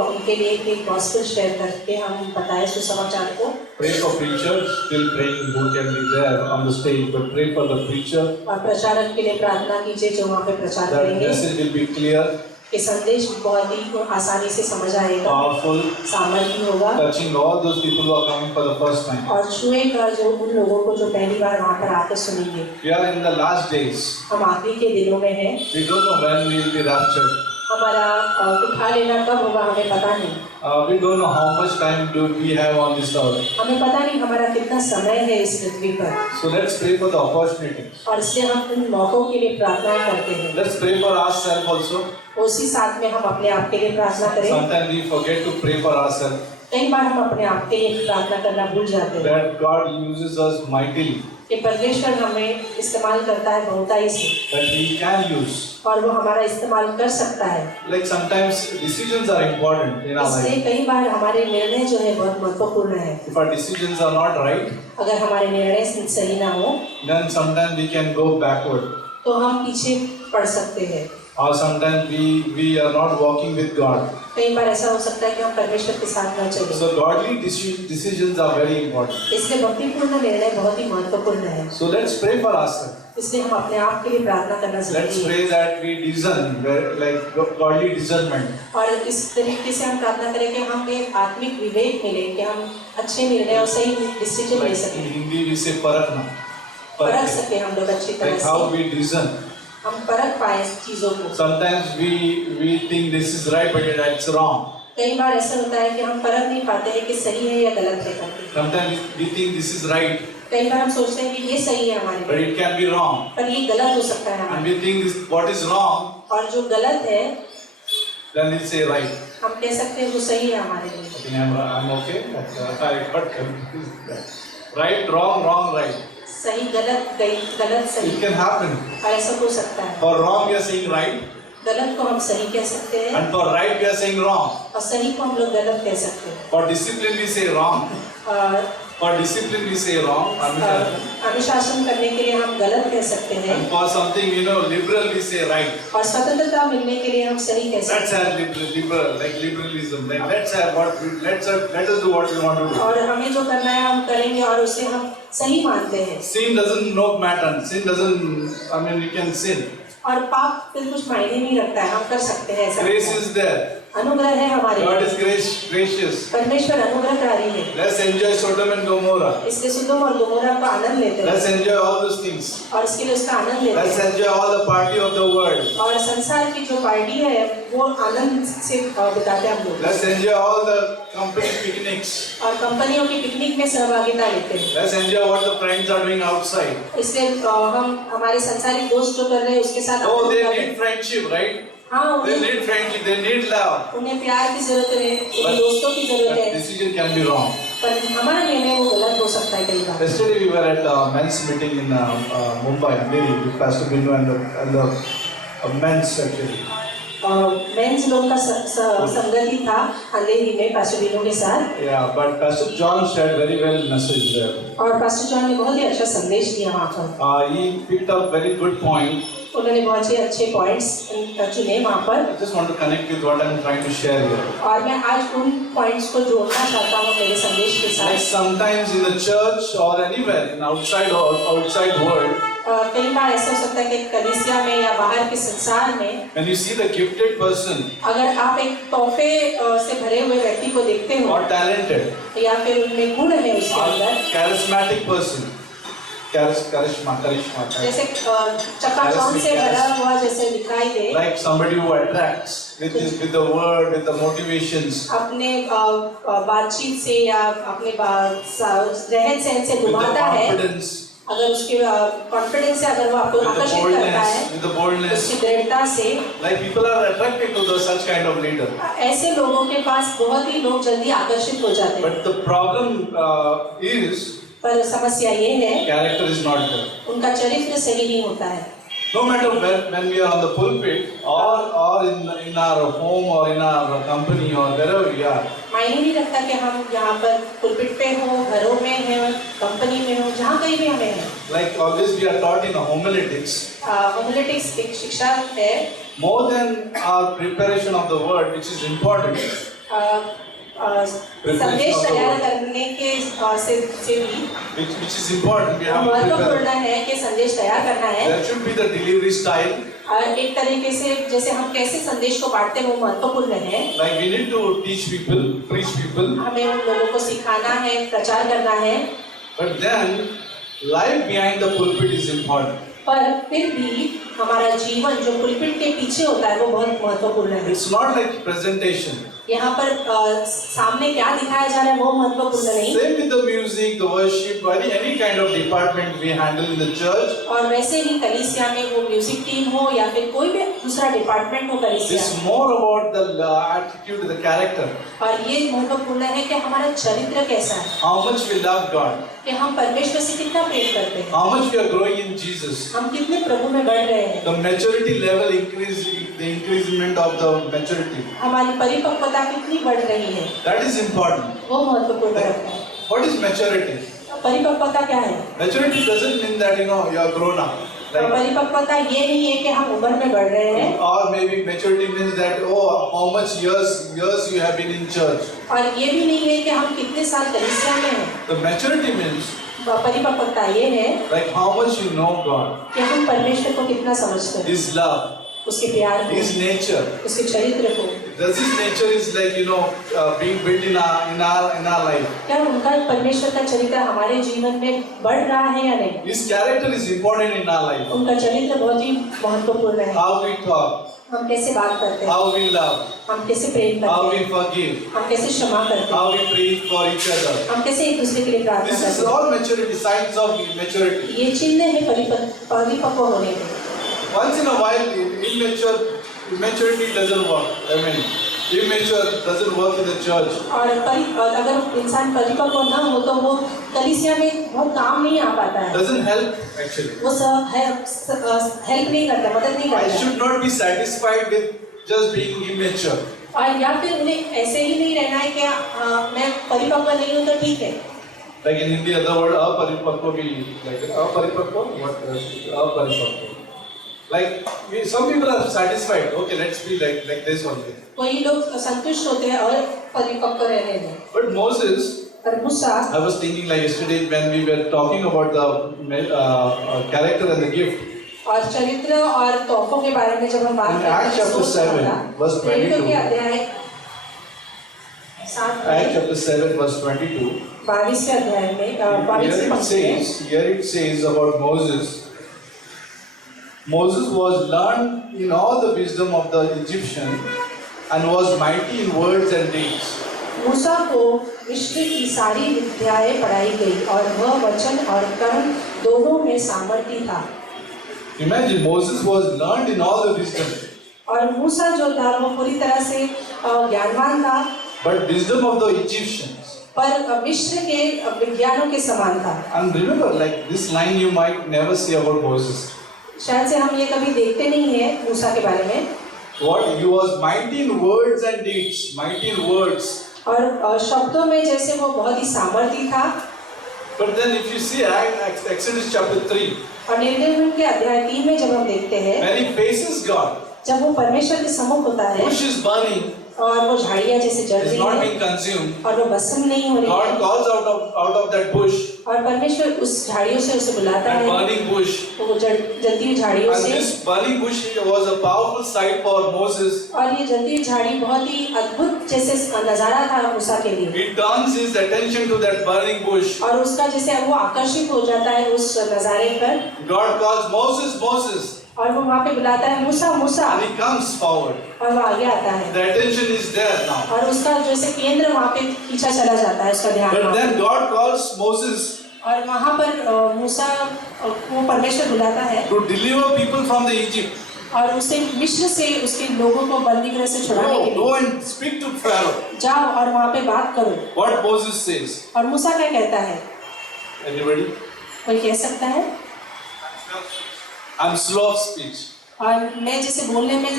उनके लिए कि गॉस्पेल शेयर करके हम बताएं सुसमाचार को। Pray for preachers, still praying who can be there on the stage, but pray for the preacher. और प्रचारक के लिए प्रार्थना कीजिए जो वहाँ पे प्रचार That करेंगे। message will be clear, ये संदेश बहुत ही आसानी से समझ आएगा, powerful, सामर्थ्य होगा touching all those people who are coming for the first time. और छुएगा जो उन लोगों को जो पहली बार वहाँ पर आकर सुनेंगे। We are in the last days. हम आखिरी के दिनों में हैं। We don't know when we will be raptured. हमारा उठा लेना कब होगा हमें पता नहीं। We don't know how much time do we have on this earth. हमें पता नहीं हमारा कितना समय है इस पृथ्वी पर। So let's pray for the opportunities. और इसलिए हम उन मौकों के लिए प्रार्थना करते हैं। Let's pray for ourselves also. उसी साथ में हम अपने आप के लिए प्रार्थना करें। Sometimes we forget to pray for ourselves. कई बार हम अपने आप के लिए प्रार्थना करना भूल जाते हैं। That God uses us mightily. कि परमेश्वर हमें इस्तेमाल करता है बहुतायत से। That He can use. और वो हमारा इस्तेमाल कर सकता है। Like sometimes decisions are important in our इसलिए life. कई बार हमारे निर्णय जो है बहुत महत्वपूर्ण है। If our decisions are not right, अगर हमारे निर्णय सही ना हो then sometimes we can go backward. तो हम पीछे पड़ सकते हैं। Or sometimes we are not walking with God. कई बार ऐसा हो सकता है कि हम परमेश्वर के साथ न चलें। So godly decisions are very important. इसलिए भक्तिपूर्ण निर्णय बहुत ही महत्वपूर्ण है। So let's pray for ourselves. इसलिए हम अपने आप के लिए प्रार्थना करना Let's जरूरी है। pray that we discern, like godly discernment. और इस तरीके से हम प्रार्थना करें कि हमें आत्मिक विवेक मिले कि हम अच्छे निर्णय और सही डिसीजन ले Like सकें। in Hindi we say parakna. परख सके हम लोग अच्छी तरह Like how से। we discern. हम परख पाए चीजों को। Sometimes we think this is right, but it's wrong. कई बार ऐसा होता है कि हम परख नहीं पाते हैं कि सही है या गलत है करके। Sometimes we think this is right, कई बार हम सोचते हैं कि ये सही है हमारे but लिए, it can be wrong. पर ये गलत हो सकता है And हमारे we think this what is wrong, और जो गलत है then we'll say right. हम कह सकते हैं वो सही है हमारे लिए। I think I'm okay. But right, wrong, right. सही गलत गलत सही It can happen. और ऐसा हो सकता है। For wrong we are saying right, गलत को हम सही कह सकते हैं and for right we are saying wrong. और सही को हम लोग गलत कह सकते हैं। For discipline we say wrong. और For discipline we say wrong. अनुशासन करने के लिए हम गलत कह सकते हैं And for something liberal we say right. और स्वतंत्रता मिलने के लिए हम सही कह सकते Let's have liberal, like liberalism. Like let's let us do what we want to हैं do. और हमें जो करना है हम करेंगे और उसे हम सही मानते हैं। Sin doesn't no matter. Sin doesn't. We can sin. और पाप फिर कुछ मायने नहीं रखता है, हम कर सकते हैं ऐसा। Grace is there. अनुग्रह है हमारे God लिए। is gracious. परमेश्वर अनुग्रहकारी है, Let's enjoy Sodom and Gomorrah. इसलिए सुदोम और गोमोरा का आनंद लेते हैं Let's enjoy all those things. और इसके लिए उसका आनंद लेते Let's हैं। enjoy all the party of the world. और संसार की जो पार्टी है वो आनंद से बिताते हैं हम लोग, Let's enjoy all the company picnics. और कंपनियों की पिकनिक में सहभागिता लेते हैं। Let's enjoy what the friends are doing outside. इसलिए हम हमारे संसारिक दोस्त जो कर रहे हैं उसके साथ Oh, आनंद they करते हैं। need friendship, right? हाँ, They उन्हें need friendship. They need love. उन्हें प्यार की जरूरत है, उन्हें दोस्तों की जरूरत But है, decision can be wrong. पर हमारा निर्णय वो गलत हो सकता है कई बार। Yesterday we were at a men's meeting in Mumbai, Andheri, with Pastor Binu and the men's actually. Men's लोग का संगति था अंधेरी में पास्टर बीनू के साथ, Yeah, but Pastor John shared very well message there. और पास्टर जॉन ने बहुत ही अच्छा संदेश दिया वहाँ पर। He picked up very good point. उन्होंने बहुत ही अच्छे पॉइंट्स चुने वहाँ पर, I just want to connect with what I'm trying to share here. और मैं आज उन पॉइंट्स को जोड़ना चाहता हूँ मेरे संदेश के Like साथ। sometimes in the church or anywhere in outside world, कई बार ऐसा हो सकता है कि कलीसिया में या बाहर के संसार में when you see the gifted person अगर आप एक तोहफे से भरे हुए व्यक्ति को देखते हो or talented या फिर उनमें गुण है उसके or अंदर, charismatic person, charisma, जैसे चकाचौंध से भरा हुआ जैसे दिखाई दे, like somebody who attracts with the word, with the motivations, अपने बातचीत से या अपने रहन सहन से with the घुमाता है, confidence, अगर उसके कॉन्फिडेंस से अगर वो आपको with the आकर्षित करता है, boldness, with the boldness, उसकी दृढ़ता से, like people are attracted to such kind of leader. ऐसे लोगों के पास बहुत ही लोग जल्दी आकर्षित हो जाते हैं। But the problem is पर समस्या ये है character is not there. उनका चरित्र सही नहीं होता है। No matter when we are on the pulpit or in our home or in our company or wherever we are, मायने नहीं रखता कि हम यहाँ पर पुलपिट पे हो, घरों में हैं, कंपनी में हो, जहाँ कहीं भी हमें है। like always we are taught in homiletics, होमिलेटिक्स एक शिक्षा है, more than our preparation of the word, which is important, संदेश तैयार करने के से भी which is important, we have to महत्वपूर्ण prepare. है कि संदेश तैयार करना है। There should be the delivery style. एक तरीके से जैसे हम कैसे संदेश को बांटते हैं वो महत्वपूर्ण है। Like we need to teach people, preach people, हमें उन लोगों को सिखाना है, प्रचार करना है, but then life behind the pulpit is important. पर फिर भी हमारा जीवन जो पुलपिट के पीछे होता है वो बहुत महत्वपूर्ण है। It's not like presentation. यहाँ पर सामने क्या दिखाया जा रहा है वो महत्वपूर्ण नहीं। Same with the music, the worship, any kind of department we handle in the church. और वैसे ही कलीसिया में वो म्यूजिक टीम हो या फिर कोई भी दूसरा डिपार्टमेंट हो कलीसिया It's में, more about the attitude, the character. और ये महत्वपूर्ण है कि हमारा चरित्र कैसा है, How much we love God. कि हम परमेश्वर से कितना प्रेम करते हैं, How much we are growing in Jesus. हम कितने प्रभु में बढ़ रहे हैं, The maturity level the increasement of the maturity. हमारी परिपक्वता कितनी बढ़ रही है, That is important. वो महत्वपूर्ण है। What is maturity? परिपक्वता क्या है? Maturity doesn't mean that you are grown up. Like, परिपक्वता ये नहीं है कि हम उम्र में बढ़ रहे हैं, or maybe maturity means that how much years you have been in church. और ये भी नहीं है कि हम कितने साल कलीसिया में हैं। The maturity means परिपक्वता ये है like how much you know God, कि हम परमेश्वर को कितना समझते हैं, His love, उसके प्यार को, His nature. उसके चरित्र को। Does His nature is like being built in our life? क्या उनका परमेश्वर का चरित्र हमारे जीवन में बढ़ रहा है या नहीं? His character is important in our life. उनका चरित्र बहुत ही महत्वपूर्ण है। How we talk, हम कैसे बात करते हैं, how we love, हम कैसे प्रेम how करते we हैं, forgive, हम कैसे क्षमा करते हैं, how we pray for each other. हम कैसे एक दूसरे के लिए प्रार्थना This is करते हैं। all maturity, signs of maturity. ये चिन्ह है परिपक्व होने के। Once in a while, immaturity doesn't work. I mean, immature doesn't work in the church. और अगर इंसान परिपक्व न हो तो वो कलीसिया में बहुत काम नहीं आ पाता है, Doesn't help actually. वो हेल्प नहीं करता, मदद नहीं I करता, should not be satisfied with just being immature. और या फिर उन्हें ऐसे ही नहीं रहना है कि मैं परिपक्व नहीं हूँ तो ठीक है। Like in Hindi, other word aparipakwa be like aparipakwa. What aparipakwa? Like some people are satisfied. Okay, let's be like this only. कोई लोग संतुष्ट होते हैं और परिपक्व रहने में। But Moses, पर मूसा, I was thinking like yesterday when we were talking about the character and the gift. और चरित्र और तोहफों के बारे में जब हम बात In करते Acts chapter 7, verse 22. के अध्याय Acts chapter 7 verse 22. 22वें अध्याय में Here 22वें it पंक्ति में says about Moses. Moses was learned in all the wisdom of the Egyptian and was mighty in words and deeds. मूसा को मिस्र की सारी विद्याएं पढ़ाई गई और वह वचन और कर्म दोनों में सामर्थी था। Imagine Moses was learned in all the wisdom. और मूसा जो था वो पूरी तरह से ज्ञानवान था, But wisdom of the Egyptians. पर मिस्र के विज्ञानों के समान था। And remember, like this line you might never see about Moses. शायद से हम ये कभी देखते नहीं है मूसा के बारे में। What he was mighty in words and deeds, mighty in words. और शब्दों में जैसे वो बहुत ही सामर्थी था। But then if you see Exodus chapter 3, और निर्गमन के अध्याय 3 में जब हम देखते हैं, when he faces God, जब वो परमेश्वर के सम्मुख होता है bush is burning, और वो झाड़ियाँ जैसे जल is रही not है being consumed. और वो भस्म नहीं हो रही God है, calls out of that bush, और परमेश्वर उस झाड़ियों से उसे बुलाता that है, burning bush. वो जलती हुई झाड़ियों And से। this burning bush was a powerful sight for Moses. और ये जलती हुई झाड़ी बहुत ही अद्भुत जैसे नजारा था मूसा के लिए। He turns his attention to that burning bush. और उसका जैसे वो आकर्षित हो जाता है उस नजारे पर, God calls Moses, Moses, और वो वहाँ पे बुलाता है मूसा मूसा, and he comes forward. और वो आगे आता है The attention is there now. और उसका जैसे केंद्र वहाँ पे खींचा चला जाता है, उसका ध्यान But वहाँ then पे। God calls Moses और वहाँ पर मूसा वो परमेश्वर बुलाता है to deliver people from the Egypt. और उसे मिस्र से उसके लोगों को बंदी गृह से छुड़ाने के Go लिए and speak to Pharaoh. जाओ और वहाँ पे बात करो। What Moses says. और मूसा क्या कहता है? Anybody? कोई कह सकता है? I'm slow of speech. और मैं जैसे बोलने में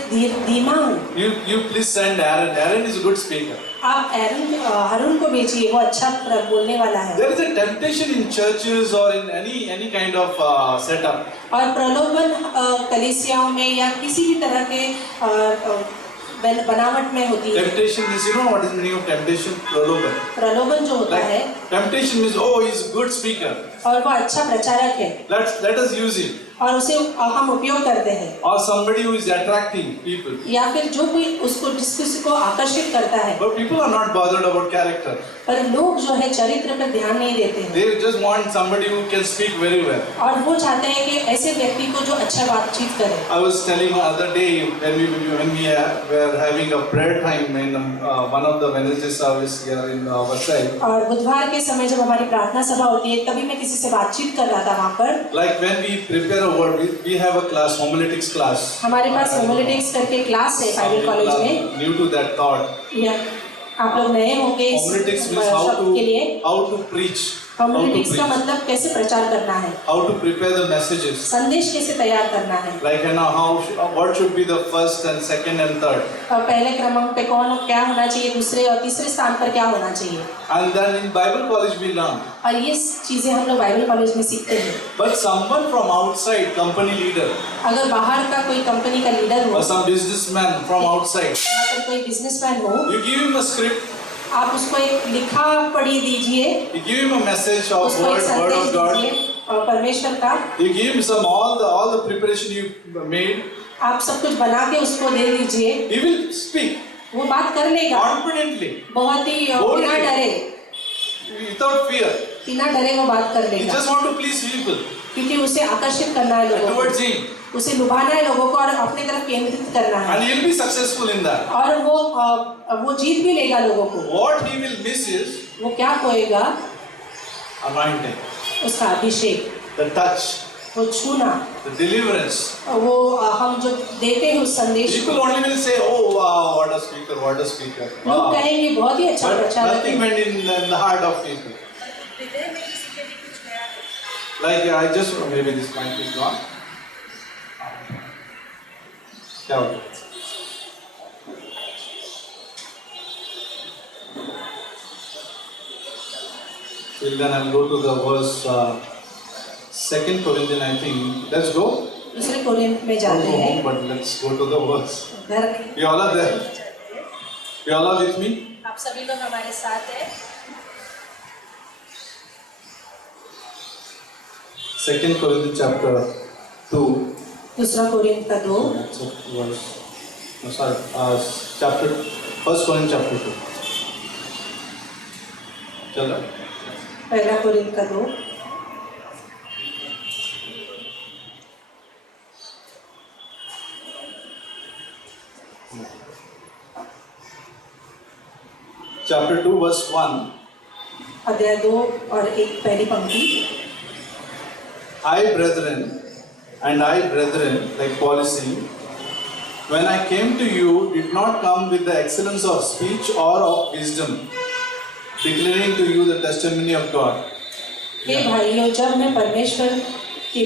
धीमा हूँ। You please send Aaron. Aaron is a good speaker. आप हारून को भेजिए, वो अच्छा बोलने वाला है। There is a temptation in churches or in any kind of setup. और प्रलोभन कलीसियाओं में या किसी भी तरह के बनावट में होती है। Temptation means, you know what is the meaning of temptation? Praloban. प्रलोभन जो होता है, Temptation means, oh, he is a good speaker. और वो अच्छा प्रचारक है Let us use him. और उसे हम उपयोग करते हैं। Or somebody who is attracting people. या फिर जो कोई उसको जिस किसी को आकर्षित करता है। But people are not bothered about character. पर लोग जो है चरित्र पर ध्यान नहीं देते हैं। They just want somebody who can speak very well. और वो चाहते हैं कि ऐसे व्यक्ति को जो अच्छा बातचीत करे। I was telling the other day when we were having a prayer time in one of the Wednesday service here in Vasai. और बुधवार के समय जब हमारी प्रार्थना सभा होती है, तभी मैं किसी से बातचीत कर रहा था वहाँ पर। Like when we prepare a word, we have a class, homiletics class. हमारे पास होमिलेटिक्स करके क्लास है बाइबल कॉलेज में। New to that thought. या आप लोग नए होंगे इस Homiletics means शब्द के लिए। how to preach. होमिलेटिक्स का मतलब कैसे प्रचार करना है, How to prepare the messages. संदेश कैसे तैयार करना है, Like what should be the first and second and third. और पहले क्रमांक पे कौन क्या होना चाहिए, दूसरे और तीसरे स्थान पर क्या होना चाहिए। And then in Bible college we learn. और ये चीजें हम लोग बाइबल कॉलेज में सीखते हैं। But someone from outside, company leader, अगर बाहर का कोई कंपनी का लीडर हो or some businessman from outside, या फिर कोई बिजनेसमैन हो, you give him a script, आप उसको एक लिखा पढ़ी दीजिए, you give him a message of उसको एक word संदेश of God, दीजिए परमेश्वर का, you give him all the preparation you made, आप सब कुछ बना के उसको दे दीजिए, he will speak वो बात कर लेगा confidently, बहुत ही बिना डरे, without fear. बिना डरे वो बात कर He लेगा, just want to please people क्योंकि उसे आकर्षित करना है लोगों towards को, him, उसे लुभाना है लोगों को और अपनी तरफ केंद्रित करना है, and he will be successful in that. और वो जीत भी लेगा लोगों को। What he will miss is वो क्या खोएगा? anointing, उसका अभिषेक, the touch, वो छूना, the deliverance. वो हम जो देते हैं उस संदेश को, People only will say, oh wow, what a speaker, what a speaker. लोग Wow. कहेंगे बहुत ही अच्छा But प्रचारक nothing है। went in the heart of people. Like I just maybe this mic is gone. क्या हो गया? Till then I'll go to the verse 2 Corinthians, I think. Let's go. दूसरे कोरिन्थ में Don't जाते go हैं, home, but let's go to the verse. घर में। You all are there. You all are with me. आप सभी लोग हमारे साथ हैं। 2 Corinthians chapter 2. दूसरा कोरिन्थ का 2, Verse. No, sorry. Chapter 1 Corinthians chapter 2. चल रहा है? पहला कोरिन्थ का 2 Chapter 2 verse 1. अध्याय 2 और 1 पहली पंक्ति। I brethren, like Paul is saying, when I came to you, did not come with the excellence of speech or of wisdom, declaring to you the testimony of God. हे भाइयों, जब मैं परमेश्वर के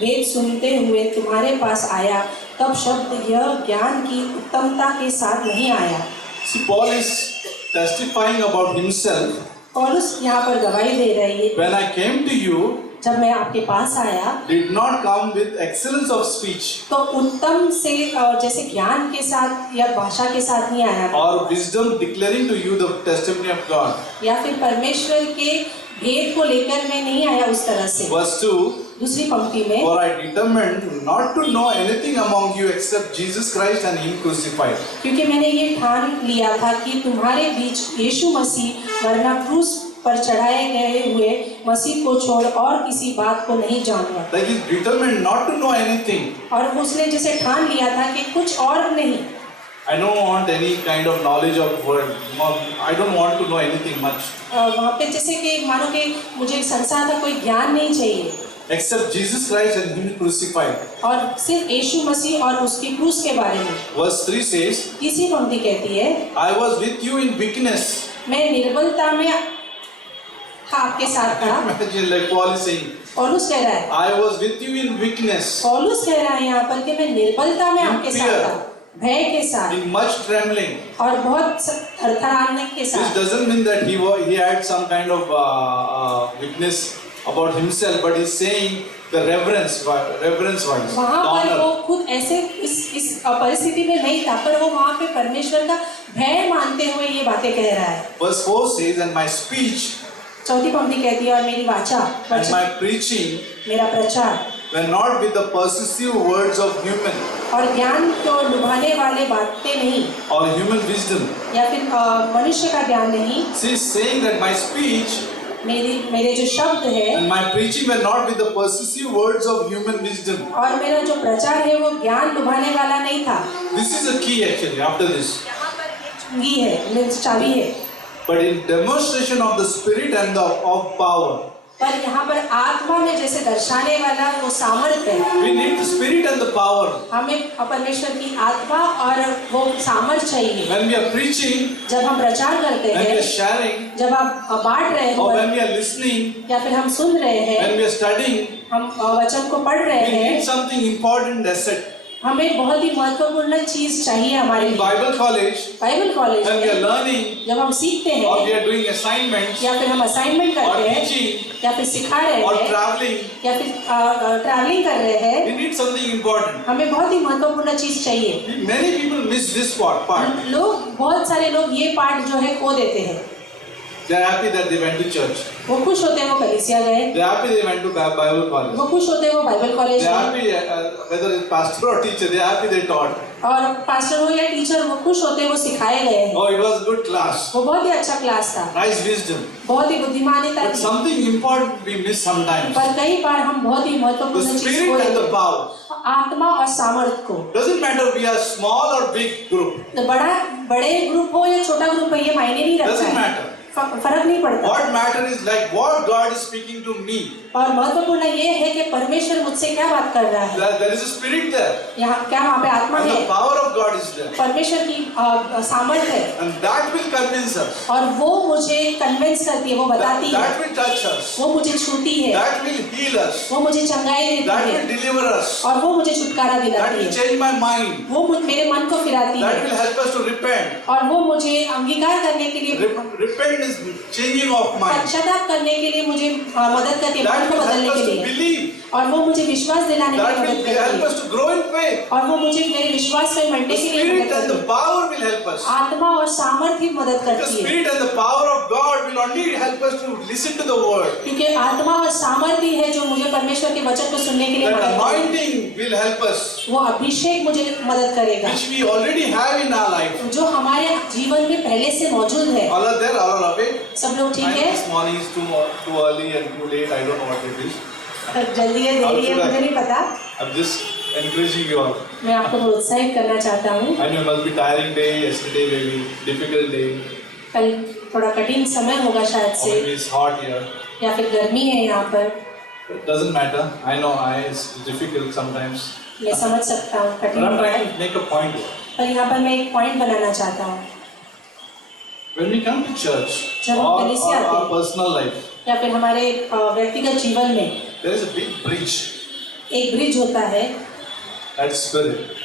भेद सुनते हुए तुम्हारे पास आया, तब शब्द यह ज्ञान की उत्तमता के साथ नहीं आया। See, Paul is testifying about himself. पौलुस यहाँ पर गवाही दे रही है। When I came to you, जब मैं आपके पास आया, did not come with excellence of speech तो उत्तम से जैसे ज्ञान के साथ या भाषा के साथ नहीं आया, or wisdom, declaring to you the testimony of God. या फिर परमेश्वर के भेद को लेकर मैं नहीं आया उस तरह से। Verse 2. दूसरी पंक्ति में, For I determined not to know anything among you except Jesus Christ and Him crucified. क्योंकि मैंने ये ठान लिया था कि तुम्हारे बीच यीशु मसीह वरना क्रूस पर चढ़ाए गए हुए मसीह को छोड़ और किसी बात को नहीं जानूंगा। Like he's determined not to know anything. और उसने जैसे ठान लिया था कि कुछ और नहीं। I don't want any kind of knowledge of word. I don't want to know anything much. वहाँ पे जैसे कि मानो कि मुझे संसार का कोई ज्ञान नहीं चाहिए, Except Jesus Christ and Him crucified. और सिर्फ यीशु मसीह और उसकी क्रूस के बारे में। Verse 3 says, तीसरी पंक्ति कहती है, I was with you in weakness. मैं निर्बलता में आपके साथ था। Imagine, like Paul is saying, पौलुस कह रहा है, I was with you in weakness, पौलुस कह रहा है यहाँ पर कि मैं निर्बलता में In आपके fear. साथ था, भय के साथ in much trembling. और बहुत थरथराने के This साथ। doesn't mean that he had some kind of weakness about himself, but he's saying the reverence wise, वहाँ the पर वो honor. खुद ऐसे इस परिस्थिति में नहीं था, पर वो वहाँ पे परमेश्वर का भय मानते हुए ये बातें कह रहा है। Verse 4 says, and my speech चौथी पंक्ति कहती है, और मेरी वाचा and my preaching मेरा प्रचार were not with the persuasive words of human और ज्ञान को लुभाने वाले बातें नहीं, or human wisdom. या फिर मनुष्य का ज्ञान नहीं। She is saying that my speech मेरे जो शब्द है and my preaching were not with the persuasive words of human wisdom. और मेरा जो प्रचार है वो ज्ञान लुभाने वाला नहीं था। This is the key actually after this. यहाँ पर ये चुंगी है, मीन्स चाबी है। But in demonstration of the spirit and of power. पर यहाँ पर आत्मा में जैसे दर्शाने वाला वो सामर्थ्य है। We need the spirit and the power. हमें परमेश्वर की आत्मा और वो सामर्थ्य चाहिए। When we are preaching, जब हम प्रचार करते when we हैं, are sharing, जब आप बांट रहे हो, or when we are listening, या फिर हम सुन रहे हैं, when we are studying, हम वचन को पढ़ रहे we हैं, need something important asset. हमें बहुत ही महत्वपूर्ण चीज चाहिए हमारे In लिए। Bible college, Bible college when we are में learning, जब हम सीखते or we हैं, are doing assignments, या फिर हम असाइनमेंट or करते हैं, teaching, या फिर सिखा रहे or हैं, traveling, या फिर ट्रैवलिंग कर रहे हैं, we need something important. हमें बहुत ही महत्वपूर्ण चीज चाहिए। Many people miss this part. लोग, बहुत सारे लोग ये पार्ट जो है खो देते हैं। They are happy that they went to church. वो खुश होते हैं वो कलीसिया गए, They are happy they went to Bible college. वो खुश होते हैं वो बाइबल कॉलेज They are गए, happy whether it's pastor or teacher. They are happy they taught. और पास्टर हो या टीचर वो खुश होते हैं वो सिखाए गए हैं। Oh, it was a good class. वो बहुत ही अच्छा क्लास था, Nice wisdom. बहुत ही बुद्धिमानिता But थी। something important we miss sometimes. पर कई बार हम बहुत ही The महत्वपूर्ण चीज खो spirit and देते the हैं, power. आत्मा और सामर्थ को। Doesn't matter we are small or big group. तो बड़े ग्रुप हो या छोटा ग्रुप हो ये मायने नहीं रखता Doesn't है, matter. फर्क नहीं पड़ता। What matter is like what God is speaking to me. और महत्वपूर्ण ये है कि परमेश्वर मुझसे क्या बात कर रहा है। There is a spirit there. यहाँ क्या वहाँ पे आत्मा And है, the power of God is there. परमेश्वर की सामर्थ है, And that will convince us. और वो मुझे कन्विंस करती है, वो बताती है, That will touch us. वो मुझे छूती है, That will heal us. वो मुझे चंगाई That देती will है, deliver us. और वो मुझे छुटकारा That दिलाती will है, change my mind. वो मेरे मन को फिराती That है, will help us to repent. और वो मुझे अंगीकार करने के लिए, Repent is changing of mind. पश्चाताप करने के लिए मुझे मदद करती है, मन That को will बदलने help के us to लिए, believe. और वो मुझे विश्वास दिलाने के That लिए will मदद करती help है, us to grow in faith. और वो मुझे मेरे विश्वास में बढ़ने The के लिए मदद spirit and करती the है। power will help us. आत्मा और सामर्थ्य ही मदद The करती है, spirit and the power of God will only help us to listen to the word. क्योंकि आत्मा और सामर्थ्य है जो मुझे परमेश्वर के वचन को सुनने के लिए That मदद करती है। anointing will help us, वो अभिषेक मुझे मदद करेगा which we already have in our life. जो हमारे जीवन में पहले से मौजूद है। All are there, all are awake. सब लोग I ठीक know है? this morning is too early and too late. I don't know what it is. जल्दी है देरी है मुझे नहीं पता। I'm just encouraging you all. मैं आपको प्रोत्साहित करना चाहता हूँ। I know it must be tiring day, yesterday maybe difficult day, कल थोड़ा कठिन समय होगा शायद or से, maybe it's hot here. या फिर गर्मी है यहाँ पर। It doesn't matter. I know it's difficult sometimes. मैं समझ सकता हूँ But कठिन I'm है, trying to make a point here. पर यहाँ पर मैं एक पॉइंट बनाना चाहता हूँ। When we come to church जब हम or कलीसिया आते our हैं, personal life, या फिर हमारे व्यक्तिगत जीवन में there is a big bridge. एक ब्रिज होता है, That's spirit.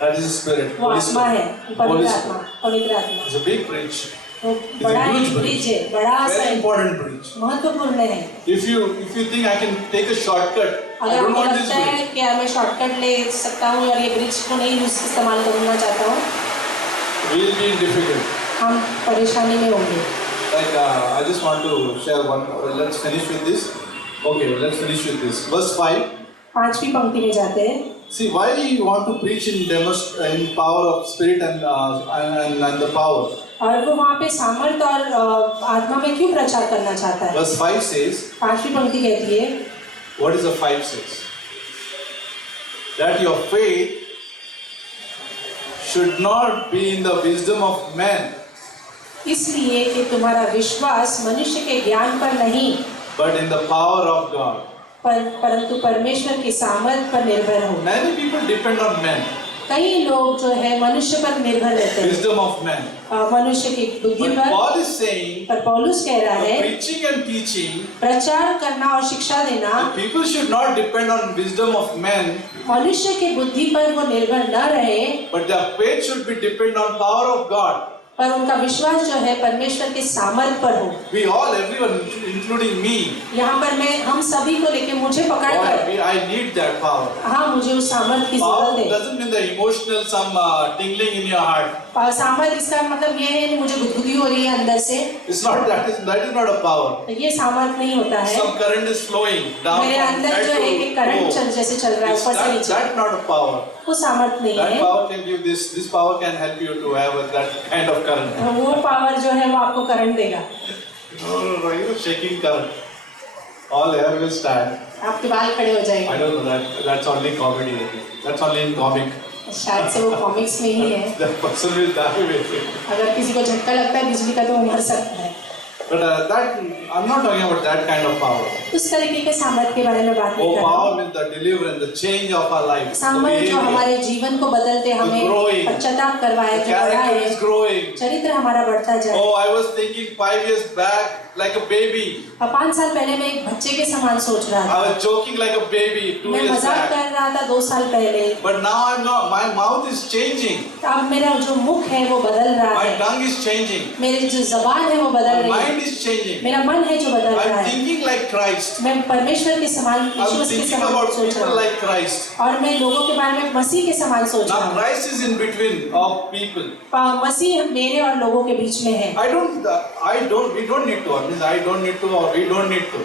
That is spirit. वो Holy आत्मा है, Spirit. पवित्र Holy आत्मा, Spirit. पवित्र आत्मा। It's a big bridge. वो बड़ा huge एक bridge. ब्रिज है, बड़ा सा Very एक important bridge. महत्वपूर्ण है। If you think I can take a shortcut, I अगर don't आपको want this लगता है bridge. कि मैं शॉर्टकट ले सकता हूँ और ये ब्रिज को नहीं इस्तेमाल करना चाहता हूँ, We will be in difficult. हम परेशानी में होंगे। Like I just want to share one. Let's finish with this. Okay, let's finish with this. Verse 5. 5वीं पंक्ति में जाते हैं। See, why you want to preach in power of spirit and the power? और वो वहाँ पे सामर्थ और आत्मा में क्यों प्रचार करना चाहता है? Verse 5 says, 5वीं पंक्ति कहती है, what is the 5 says? That your faith should not be in the wisdom of men, इसलिए कि तुम्हारा विश्वास मनुष्य के ज्ञान पर नहीं, but in the power of God. परंतु परमेश्वर की सामर्थ पर निर्भर हो। Many people depend on men, कई लोग जो है मनुष्य पर निर्भर रहते हैं, wisdom of men. मनुष्य की बुद्धि But पर। Paul is saying, पर पौलुस कह रहा है, preaching and teaching, प्रचार करना और शिक्षा देना people should not depend on wisdom of men, मनुष्य की बुद्धि पर वो निर्भर न रहे, but their faith should be depend on power of God. पर उनका विश्वास जो है परमेश्वर के सामर्थ पर हो। We all, everyone, including me, यहाँ पर मैं हम सभी को लेके मुझे पकड़ कर, I need that power. हाँ मुझे उस सामर्थ की Power जरूरत है। doesn't mean the emotional, some tingling in your heart. सामर्थ इसका मतलब ये है कि मुझे गुदगुदी हो रही है अंदर से, It's not that is not a power. ये सामर्थ नहीं होता है। Some current is flowing down मेरे from अंदर head जो to है कि करंट toe. जैसे चल रहा है ऊपर से नीचे, That's not a power. वो सामर्थ नहीं That है। power can give this. This power can help you to have that kind of current. वो पावर जो है वो आपको करंट देगा। No, shaking current. All hair will stand. आपके बाल खड़े हो I जाएंगे। don't know that. That's only comedy. That's only in comic. शायद से वो कॉमिक्स में ही है। That person will die with it. अगर किसी को झटका लगता है बिजली का तो वो मर सकता है। But that I'm not talking about that kind of power. उस तरीके के सामर्थ के बारे में बात नहीं Oh, कर रहा power हूँ। means the deliverance, the change of our life. सामर्थ जो हमारे जीवन को बदलते हमें growing. पश्चाताप करवाए, The जो बड़ा character is है, growing. चरित्र हमारा बढ़ता जाए। Oh, I was thinking 5 years back like a baby. 5 साल पहले मैं एक बच्चे के समान सोच रहा I था, was joking like a baby 2 मैं years मजाक back. कर रहा था 2 साल पहले। But now I'm not. My mouth is changing. अब मेरा जो मुख है वो बदल रहा My है, tongue is changing. मेरी जो जबान है वो बदल My रही है, mind is changing. मेरा मन है जो बदल रहा I'm है। thinking like Christ. मैं परमेश्वर के समान, I'm यीशु के thinking समान about सोच रहा people हूँ, like Christ. और मैं लोगों के बारे में मसीह के समान सोच रहा Now हूँ। Christ is in between of people. मसीह मेरे और लोगों के बीच में है। We don't need to. I mean, I don't need to, or we don't need to.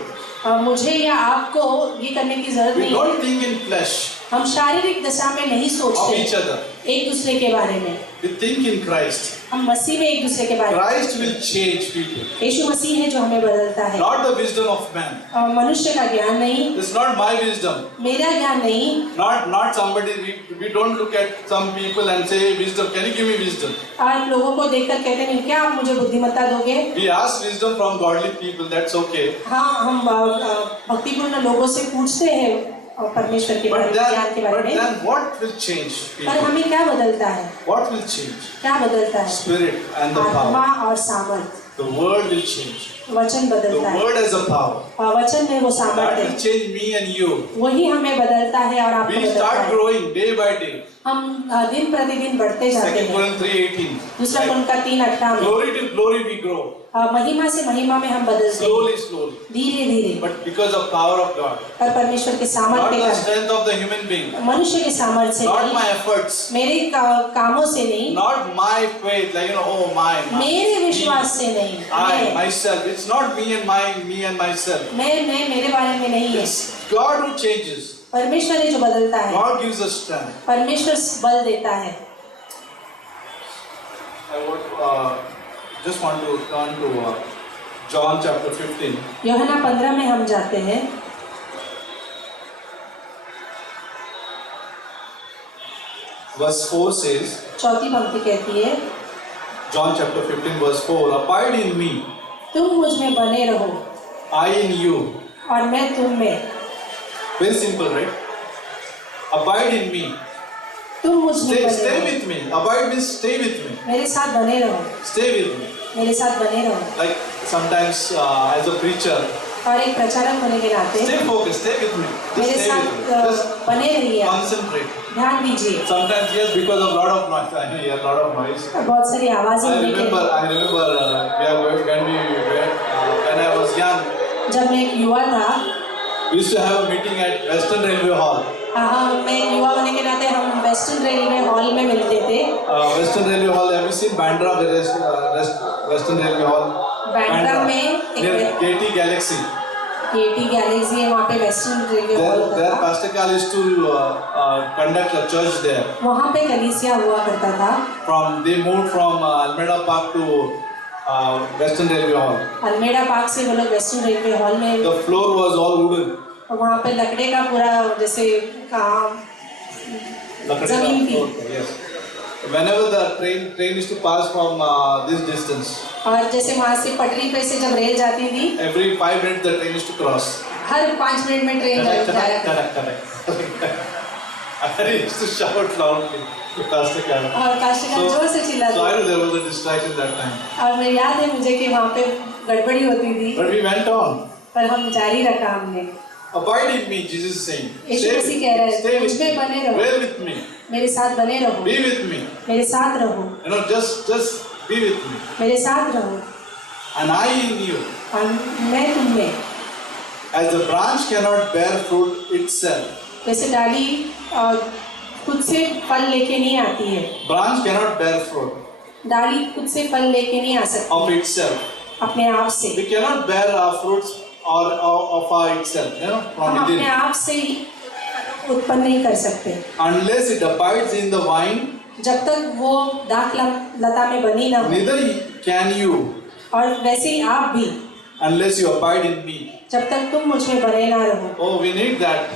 मुझे या आपको ये करने की जरूरत We नहीं don't है। think in flesh हम शारीरिक दशा में नहीं of सोचते each other. एक दूसरे के बारे में, We think in Christ. हम मसीह में एक दूसरे के बारे में। Christ will change people. यीशु मसीह है जो हमें बदलता है, Not the wisdom of man. मनुष्य का ज्ञान नहीं, It's not my wisdom. मेरा ज्ञान नहीं। Not somebody. We don't look at some people and say wisdom. Can you give me wisdom? आप लोगों को देखकर कहते नहीं क्या आप मुझे बुद्धिमत्ता दोगे? We ask wisdom from godly people. That's okay. हाँ, हम भक्तिपूर्ण लोगों से पूछते हैं परमेश्वर के बारे में, ज्ञान के बारे But में। then what will change पर people? हमें क्या बदलता है? What will change? क्या बदलता है? Spirit and the आत्मा power. और सामर्थ। The word will change. वचन The बदलता है, word has a power. वचन में वो That सामर्थ will है, change me and you. वही हमें बदलता है और आपको We बदलता start है। growing day by day. हम दिन प्रतिदिन बढ़ते जाते 2 हैं। Corinthians 3:18. दूसरा कुरिन्थियों का 3:18 में Glory to glory we grow. महिमा से महिमा में हम बदलते हैं, Slowly. धीरे धीरे, But because of power of God. और परमेश्वर के Not सामर्थ्य the का, strength of the human being. मनुष्य के सामर्थ्य से Not नहीं, my efforts. मेरे कामों से नहीं, Not my faith. Like, oh my. मेरे विश्वास से नहीं, I, myself. It's not me and myself. मैं मेरे बारे में नहीं है, It's God who changes. परमेश्वर है जो बदलता है, God gives us strength. परमेश्वर बल देता है। Just want to turn to John chapter 15. यूहन्ना 15 में हम जाते हैं। Verse 4 says, चौथी पंक्ति कहती है, John chapter 15 verse 4, abide in me, तुम मुझ में बने रहो I in you. और मैं तुम में। Very simple, right? Abide in me. तुम मुझ में बने Stay रहो, with me. Abide means stay with me. मेरे साथ बने रहो, Stay with me. मेरे साथ बने रहो। Like sometimes as a preacher, और एक प्रचारक होने के नाते stay focused, stay with me. Just मेरे stay with me. साथ Just बने रहिए, आप concentrate. ध्यान दीजिए। Sometimes yes, because of lot of noise. I hear a lot of noise. बहुत सारी आवाजें I होने के, remember when I was young, जब मैं एक युवा था, we used to have a meeting at Western Railway Hall. हाँ, मैं एक युवा होने के नाते हम वेस्टर्न रेलवे हॉल में मिलते थे। Western Railway Hall, have you seen Bandra, Western Railway Hall? Bandra में Near एक KT Galaxy. केटी गैलेक्सी है, वहाँ पे वेस्टर्न रेलवे हॉल होता There था। Pastor Carl used to conduct a church there. वहाँ पे कलीसिया हुआ करता था। They moved from Almeida Park to Western Railway Hall. Almeida Park से वो लोग वेस्टर्न रेलवे हॉल में, The floor was all wooden. और वहाँ पे लकड़े का पूरा जैसे काम जमीन थी। Okay, yes. Whenever the train used to pass from this distance, और जैसे वहाँ से पटरी पे से जब रेल जाती थी, every 5 minutes the train used to cross. Her 5 minute में ट्रेन जाया करती। Correct. I used to shout loudly to Pastor Carl. और काशिका जोर से So चिल्लाती। I know there was a distraction that time. और मैं याद है मुझे कि वहाँ पे गड़बड़ी होती थी, But we went on. पर हम जारी रखा हमने। Abide in me, Jesus is saying. यीशु मसीह कह रहे Stay हैं, with मुझ में बने me. रहो, Dwell with me. मेरे साथ बने रहो, Be with me. मेरे साथ रहो, You know, just be with me. मेरे साथ रहो, And I in you. और मैं तुम में। As the branch cannot bear fruit itself. जैसे डाली खुद से फल लेके नहीं आती है, Branch cannot bear fruit डाली खुद से फल लेके नहीं आ of सकती itself. अपने आप से। We cannot bear our fruits or of our itself, you know, हम from अपने within. आप से ही उत्पन्न नहीं कर सकते Unless it abides in the vine, जब तक वो दाख लता में बनी ना हो। neither can you और वैसे ही आप भी, unless you abide in me. जब तक तुम मुझ में बने ना रहो। Oh, we need that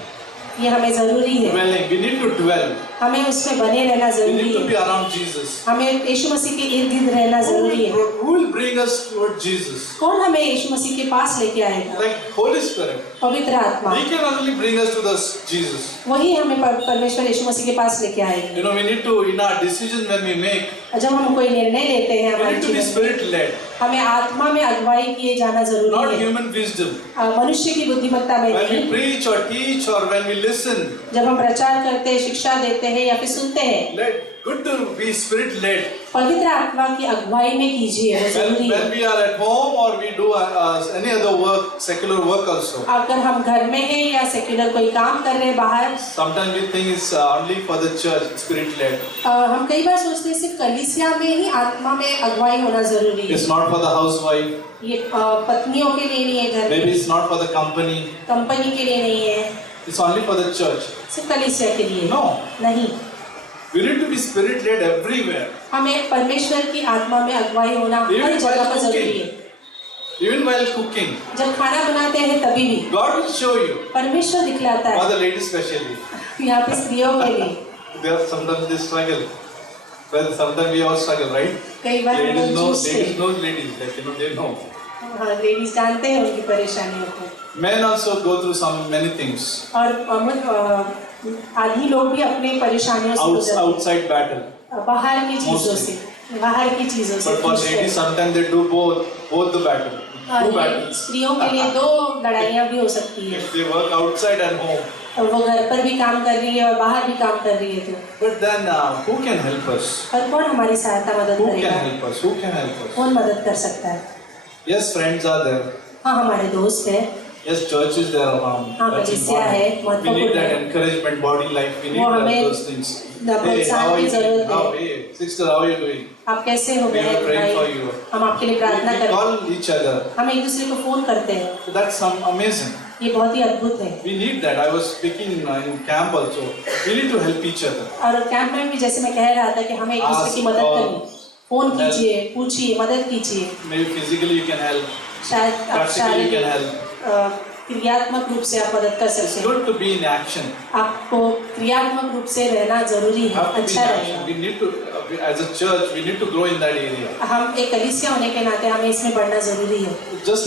ये हमें जरूरी है, dwelling. We need to dwell. हमें उसमें बने रहना We जरूरी need to be है, around Jesus. हमें यीशु मसीह के इर्द गिर्द रहना जरूरी है। Who will bring us toward Jesus? कौन हमें यीशु मसीह के पास लेके आएगा? Like Holy Spirit. पवित्र आत्मा, He can only bring us to the Jesus. वही हमें परमेश्वर यीशु मसीह के पास लेके आएगा। You know, we need to, in our decisions when we make, जब हम कोई निर्णय लेते हैं we हमारे need to be जीवन में, spirit led, हमें आत्मा में अगुवाई किए जाना not जरूरी है, human wisdom. मनुष्य की बुद्धिमत्ता में When we नहीं। preach or teach or when we listen, जब हम प्रचार करते हैं, शिक्षा देते हैं या फिर सुनते हैं, good to be spirit led. पवित्र आत्मा की अगुवाई में कीजिए, वो जरूरी है। When we are at home or we do any other work, secular work also, अगर हम घर में हैं या सेक्युलर कोई काम कर रहे हैं बाहर, sometimes we think it's only for the church, spirit led. हम कई बार सोचते हैं सिर्फ कलीसिया में ही आत्मा में अगुवाई होना जरूरी है। It's not for the housewife, ये पत्नियों के लिए नहीं है, घर maybe में it's not for the company, company के लिए नहीं है, it's only for the church. सिर्फ कलीसिया के लिए No. नहीं। We need to be spirit led everywhere. हमें परमेश्वर की आत्मा में अगुवाई होना हर Even जगह while पर जरूरी cooking. है। Even while cooking, जब खाना बनाते हैं तभी भी God will show you. परमेश्वर दिखलाता For है, the ladies especially. यहाँ पे स्त्रियों के लिए। Sometimes they struggle. Well, sometimes we all struggle, right? कई बार हम लोग Ladies know, जूझते हैं। ladies know ladies, like you know, they know. हाँ, लेडीज जानते हैं उनकी परेशानियों को। Men also go through many things. और आदमी लोग भी अपने परेशानियों से गुजरते हैं, Outside battle. बाहर की चीजों से, बाहर की चीजों से But for जूझते ladies, हैं। sometimes they do both the battle. और Two ये battles. स्त्रियों के लिए दो लड़ाइयाँ भी हो सकती है, If they work outside and home. और वो घर पर भी काम कर रही है और बाहर भी काम कर रही है तो। But then, who can help us? पर कौन हमारी सहायता मदद Who can करेगा? help us? Who can help us? कौन मदद कर सकता है? Yes, friends are there. हाँ, हमारे दोस्त हैं, Yes, church is there around. हाँ, That's कलीसिया important. है, We need महत्वपूर्ण that है। encouragement, body life. We need वो हमें those things. Hey, प्रोत्साहन how are की you doing? जरूरत How, है। hey, sister, how are you doing? आप कैसे हो We गए are praying for भाई? you. हम आपके लिए प्रार्थना We करते हैं, call each other. हम एक दूसरे को फोन करते हैं, So that's amazing. ये बहुत ही अद्भुत है। We need that. I was speaking in camp also. We need to help each other. और कैंप में भी जैसे मैं कह रहा था कि हमें एक दूसरे की मदद करनी, फोन कीजिए, पूछिए, मदद कीजिए। Maybe physically you can help. शायद आप Practically you can help. क्रियात्मक रूप से आप मदद कर It's सकते हैं। good to be in action. आपको क्रियात्मक रूप से रहना जरूरी है, Have to be in अच्छा action. रहेगा। We need to, as a church, we need to grow in that area. हम एक कलीसिया होने के नाते हमें इसमें बढ़ना जरूरी है।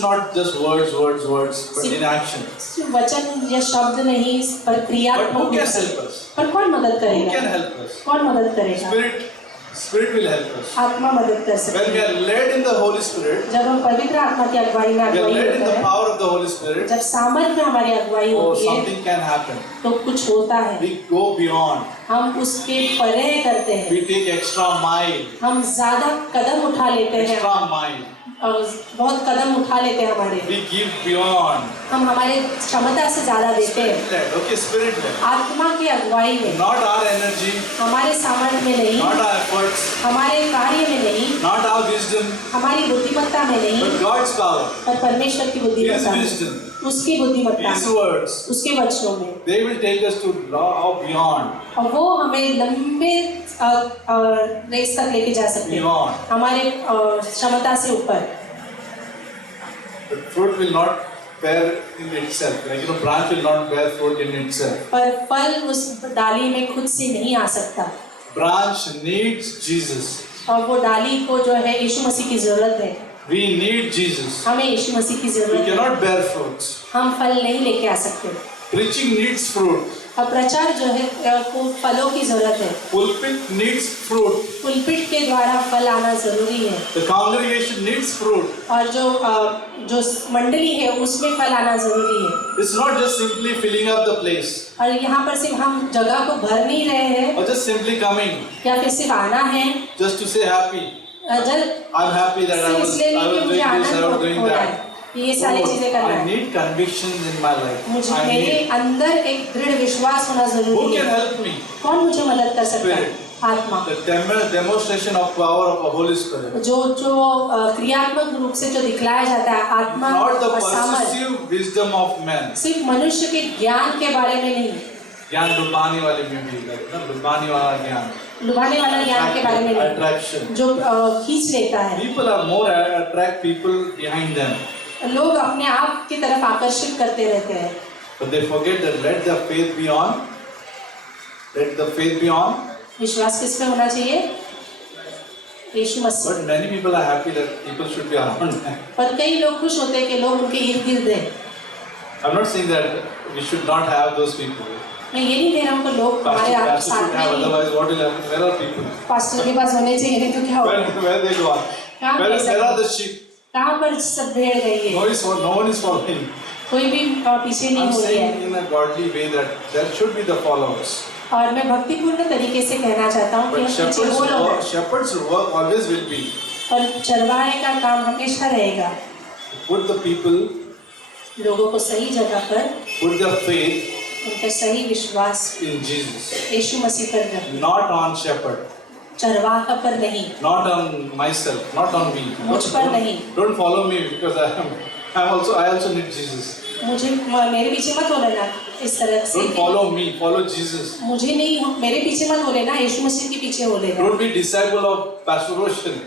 Not just words, but in action. सिर्फ वचन या शब्द नहीं, पर But क्रियात्मक who रूप can से। help us? पर कौन मदद Who can करेगा? help us? कौन मदद करेगा? Spirit will help us. आत्मा मदद कर सकती When we है। are led in the Holy Spirit, जब हम पवित्र आत्मा की अगुवाई में we are अगुवाई led in होते the हैं, power of the Holy Spirit. जब सामर्थ में हमारी अगुवाई Oh, होती है, something can happen. तो कुछ होता है। We go beyond. हम उसके परे करते हैं, We take extra mile. हम ज्यादा कदम उठा लेते हैं, Extra mile. और बहुत कदम उठा लेते हैं हमारे। We give beyond. हम हमारे क्षमता से ज्यादा देते हैं। Spirit led. Okay, spirit led. आत्मा की अगुवाई में, Not our energy, हमारे सामर्थ्य में नहीं, not our efforts, हमारे कार्य में नहीं, not our wisdom, हमारी बुद्धिमत्ता में नहीं, but God's power. पर परमेश्वर की His बुद्धिमत्ता में, wisdom, उसकी बुद्धिमत्ता His में, words. उसके वचनों में। They will take us to beyond. और वो हमें लंबे रेस तक लेके जा सकते हैं, Beyond. हमारे क्षमता से ऊपर। The fruit will not bear in itself. Like branch will not bear fruit in itself. पर फल उस डाली में खुद से नहीं आ सकता, Branch needs Jesus. और वो डाली को जो है यीशु मसीह की जरूरत है। We need Jesus. हमें यीशु मसीह की We जरूरत है। cannot bear fruits. हम फल नहीं लेके आ सकते। Preaching needs fruit. और प्रचार जो है को फलों की जरूरत है। Pulpit needs fruit. पुलपिट के द्वारा फल आना जरूरी है, The congregation needs fruit. और जो मंडली है उसमें फल आना जरूरी है। It's not just simply filling up the place और यहाँ पर सिर्फ हम जगह को भर नहीं रहे हैं, or just simply coming या फिर सिर्फ आना है, just to say happy. जब I'm happy that I सिर्फ was इसलिए नहीं कि doing मुझे this, I was Anand doing हो रहा that. है, ये सारी चीजें करना I है। need convictions in my life. मुझे I मेरे need. अंदर एक दृढ़ विश्वास होना Who जरूरी can है। help me? कौन मुझे मदद कर सकता है? Spirit. आत्मा। The demonstration of power of the Holy Spirit. जो क्रियात्मक रूप से जो दिखलाया जाता है, आत्मा Not the और सामर्थ, possessive wisdom of men. सिर्फ मनुष्य के ज्ञान के बारे में नहीं, ज्ञान डुबाने वाले में भी डुबाने वाला ज्ञान. लुभाने वाला ज्ञान के बारे में नहीं, Attraction. जो खींच लेता है। People are more attract people behind them, लोग अपने आप की तरफ आकर्षित करते रहते हैं, but they forget that let the faith be on. Let the faith be on. विश्वास किस पे होना चाहिए? यीशु मसीह। But many people are happy that people should be around them. पर कई लोग खुश होते हैं कि लोग उनके इर्द गिर्द हैं। I'm not saying that we should not have those people. मैं ये नहीं कह रहा हूँ कि लोग हमारे Pastor साथ should में have, नहीं, otherwise what will happen? Where are people? Pastor के पास होने चाहिए, नहीं तो क्या होगा? Where they go? कहाँ पे सब- Where are the sheep? कहाँ पर सब भेड़ गई है? No one is following. कोई भी पीछे नहीं I'm हो रही है। saying in a godly way that there should be the followers. और मैं भक्तिपूर्ण तरीके से कहना चाहता हूँ कि But पीछे वो लोग हैं, shepherds work always will be. और चरवाहे का काम हमेशा रहेगा, Put the people, लोगों को सही जगह पर, put their faith उनका सही विश्वास in Jesus. यीशु मसीह पर रखें, Not on shepherd. चरवाहा पर नहीं, Not on myself, not on me. मुझ पर नहीं। Don't follow me because I also need Jesus. मुझे मेरे पीछे मत हो लेना इस तरह से, Don't follow me, follow Jesus. मुझे नहीं, मेरे पीछे मत हो लेना, यीशु मसीह के पीछे हो लेना। Don't be disciple of Pastor Roshan.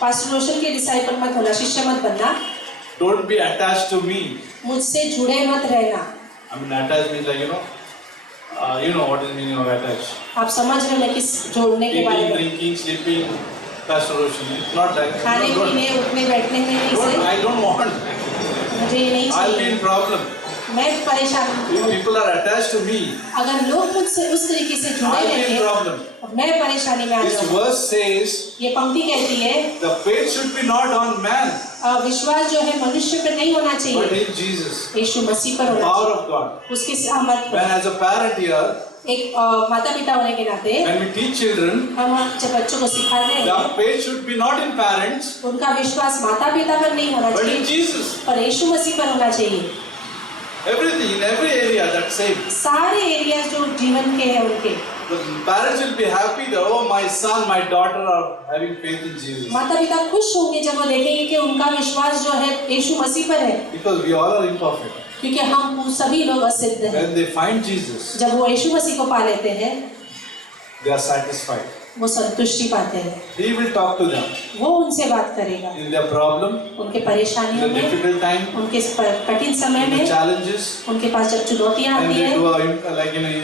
Pastor Roshan के डिसाइपल मत होना, शिष्य मत बनना, Don't be attached to me. मुझसे जुड़े मत रहना। I mean, attached means like you know what is meaning of attached. आप समझ रहे हो मैं किस जोड़ने के बारे Eating, में? drinking, sleeping, Pastor Roshan. It's not like खाने पीने उठने बैठने में नहीं से, I don't want. मुझे ये नहीं I'll be चाहिए, in problem. मैं परेशान If हूँ। people are attached to me, अगर लोग मुझसे उस तरीके से जुड़े I'll be in रहेंगे, problem. मैं परेशानी में आ This जाऊंगा। verse says ये पंक्ति कहती है the faith should be not on man, विश्वास जो है मनुष्य पर नहीं होना but चाहिए, in Jesus. यीशु मसीह पर The होना power चाहिए, of God. उसके सामर्थ When पर। as a parent here, एक माता पिता होने के नाते when we teach children, हम जब बच्चों को सिखाते हैं, the faith should be not in parents, उनका विश्वास माता पिता पर नहीं होना but in चाहिए, Jesus. पर यीशु मसीह पर होना चाहिए। Everything, in every area that's saved. सारे एरिया जो जीवन के हैं उनके, The parents will be happy that, oh, my son, my daughter are having faith in Jesus. माता पिता खुश होंगे जब वो देखेंगे कि उनका विश्वास जो है यीशु मसीह पर है, Because we all are imperfect. क्योंकि हम सभी लोग असिद्ध हैं। When they find Jesus, जब वो यीशु मसीह को पा लेते हैं, they are satisfied. वो संतुष्टि पाते हैं। He will talk to them वो उनसे बात करेगा in their problem, उनके in परेशानियों the में, difficult time, उनके कठिन समय in the में, challenges, उनके पास जब चुनौतियां when आती they हैं, do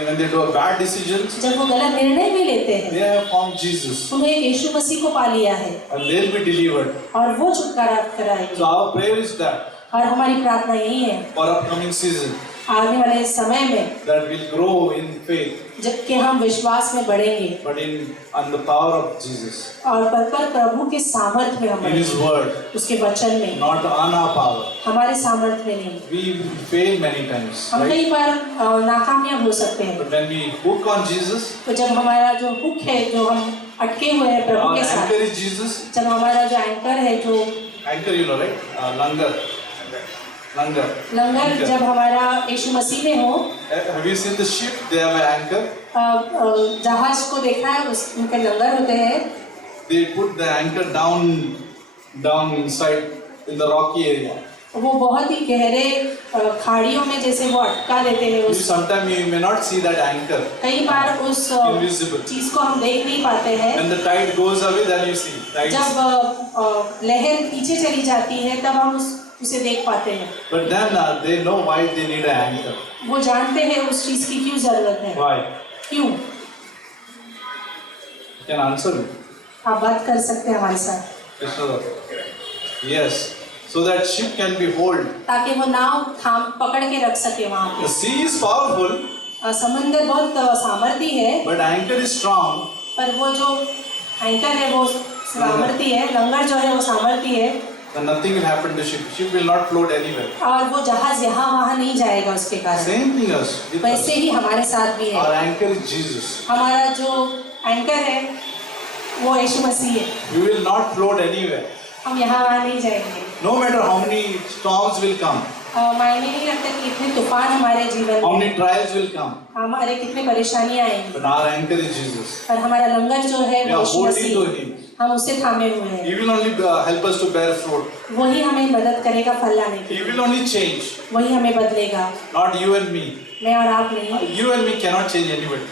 when they do a bad decisions, जब वो गलत निर्णय भी लेते हैं, they have found Jesus उन्हें यीशु मसीह को पा लिया है and they'll be delivered. और वो छुटकारा कराएंगे। So our prayer is that और हमारी प्रार्थना यही है for upcoming season आने वाले समय में that we'll grow in faith, जबकि हम विश्वास में बढ़ेंगे but on the power of Jesus, और पर प्रभु के सामर्थ्य में हम in His बढ़ेंगे, word, उसके वचन में, not on our power. हमारे सामर्थ्य में नहीं। We fail many times, हम right? कई बार नाकामयाब हो सकते हैं, But when we hook on Jesus, तो जब हमारा जो हुक है, जो हम अटके हुए हैं प्रभु our के साथ, anchor is Jesus. जब हमारा जो एंकर है, जो Anchor, you know, right? Langar. लंगर जब हमारा यीशु मसीह में हो, Have you seen the ship? They have an anchor. जहाज को देखा है, उनके लंगर होते हैं। They put the anchor down inside in the rocky area. वो बहुत ही गहरे खाड़ियों में जैसे वो अटका देते हैं उस। Sometimes you may not see that anchor. कई बार उस Invisible. चीज को हम देख नहीं पाते हैं। When the tide goes away, then you see. Tides. जब लहर पीछे चली जाती है, तब हम उसे देख पाते हैं। But then they know why they need an anchor. वो जानते हैं उस चीज की क्यों जरूरत है। Why? क्यों? You can answer me. आप बात कर सकते हैं हमारे साथ। Krishna. Yes. So that ship can be hold. ताकि वो नाव पकड़ के रख सके वहाँ The पे। sea is powerful. समंदर बहुत सामर्थी है, But anchor is strong. पर वो जो एंकर है वो सामर्थी है, लंगर जो है वो सामर्थी है। Then nothing will happen to ship. Ship will not float anywhere. और वो जहाज यहाँ वहाँ नहीं जाएगा उसके कारण। Same thing as with वैसे us. ही हमारे साथ भी है। Our anchor is Jesus. हमारा जो एंकर है वो यीशु मसीह है। We will not float anywhere. हम यहाँ वहाँ नहीं जाएंगे। No matter how many storms will come, मायने नहीं लगता कि इतने तूफान हमारे जीवन how में, many trials will come, हमारे कितने परेशानियाँ आएंगी, but our anchor is Jesus. पर हमारा लंगर जो है We वो are Yeshu holding Masih to है। Him. हम उसे थामे हुए हैं। He will only help us to bear fruit. वही हमें मदद करेगा फल लाने की। He will only change, वही हमें बदलेगा, not you and me. मैं और आप नहीं। You and me cannot change anybody.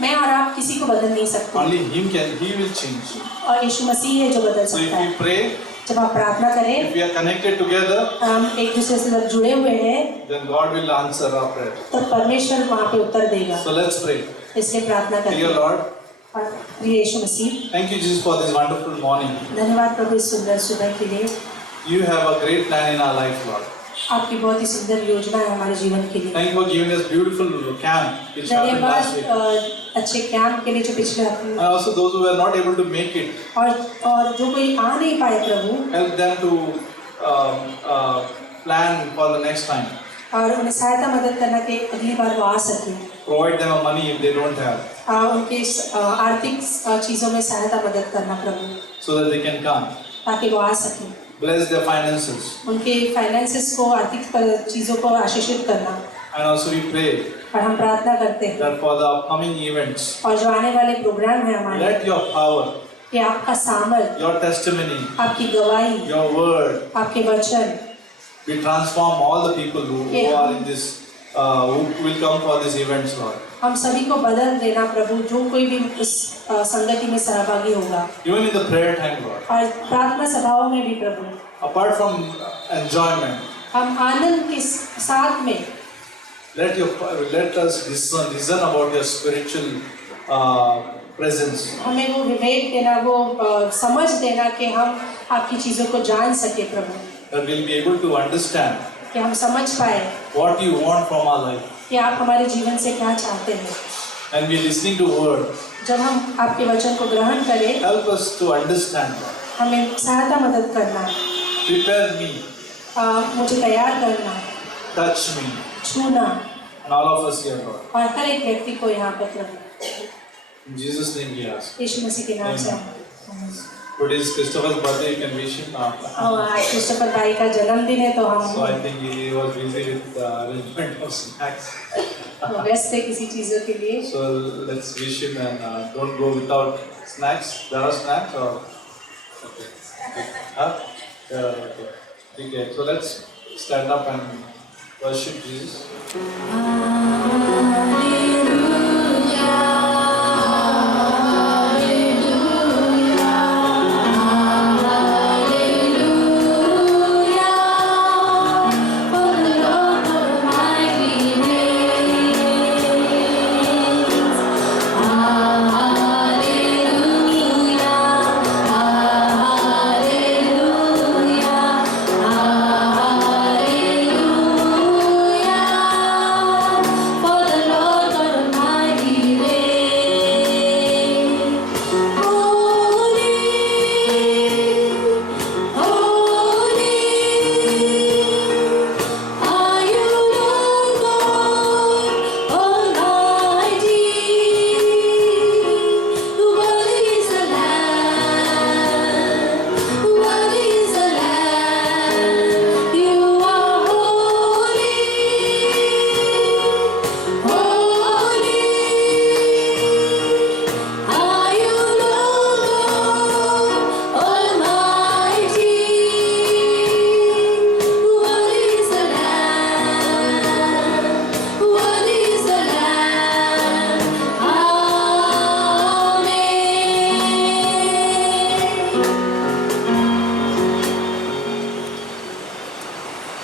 मैं और आप किसी को बदल नहीं सकते, Only Him can. He will change. और यीशु मसीह है जो बदल So if सकता we है। pray, जब आप प्रार्थना करें, if we are connected together, हम एक दूसरे से जब जुड़े हुए हैं, then God will answer our prayer. तो परमेश्वर वहाँ पे उत्तर देगा। So let's pray. इसलिए प्रार्थना Dear करें। Lord, और प्रिय यीशु मसीह, thank you Jesus for this wonderful morning. धन्यवाद प्रभु इस सुंदर सुबह के लिए। You have a great plan in our life, Lord. आपकी बहुत ही सुंदर योजना है हमारे जीवन के लिए। Thank you for giving us beautiful camp which happened last week. धन्यवाद अच्छे कैंप के लिए जो पिछले हफ्ते, And also those who were not able to make it, और जो कोई आ नहीं पाए प्रभु, help them to plan for the next time. और उन्हें सहायता मदद करना कि अगली बार वो आ सके। Provide them a money if they don't have, उनके आर्थिक चीज़ों में सहायता मदद करना प्रभु, so that they can come. ताकि वो आ सके। Bless their finances. उनके फाइनेंसेस को, आर्थिक चीज़ों को आशीषित करना। And also we pray और हम प्रार्थना करते हैं that for the upcoming events, और जो आने वाले प्रोग्राम है हमारे, let your power, कि आपका सामर्थ, your testimony, आपकी गवाही, your word आपके वचन will transform all the people who are in this, who will come for these events, Lord. हम सभी को बदल देना प्रभु, जो कोई भी इस संगति में सहभागी होगा, Even in the prayer time, Lord. और प्रार्थना सभाओं में भी प्रभु, Apart from enjoyment, हम आनंद के साथ में let us listen about your spiritual presence. हमें वो विवेक देना, वो समझ देना कि हम आपकी चीज़ों को जान सके प्रभु, That we'll be able to understand कि हम समझ पाए what you want from our life. कि आप हमारे जीवन से क्या चाहते हैं। And we're listening to word. जब हम आपके वचन को ग्रहण करें, Help us to understand, Lord. हमें सहायता मदद करना, Prepare me, मुझे तैयार करना, touch me, छूना, and all of us here, Lord. और हर एक व्यक्ति को यहाँ पे प्रभु, In Jesus' name we ask. यीशु मसीह के नाम से। Today is Christopher's birthday, you can wish him. आज क्रिस्टोफर भाई का जन्मदिन है, तो हम So I think he was busy with arrangement of snacks. व्यस्त है किसी चीज़ों के लिए। So let's wish him and don't go without snacks. There are snacks or? Okay. Huh? Yeah, okay. Okay. So let's stand up and Worship Jesus.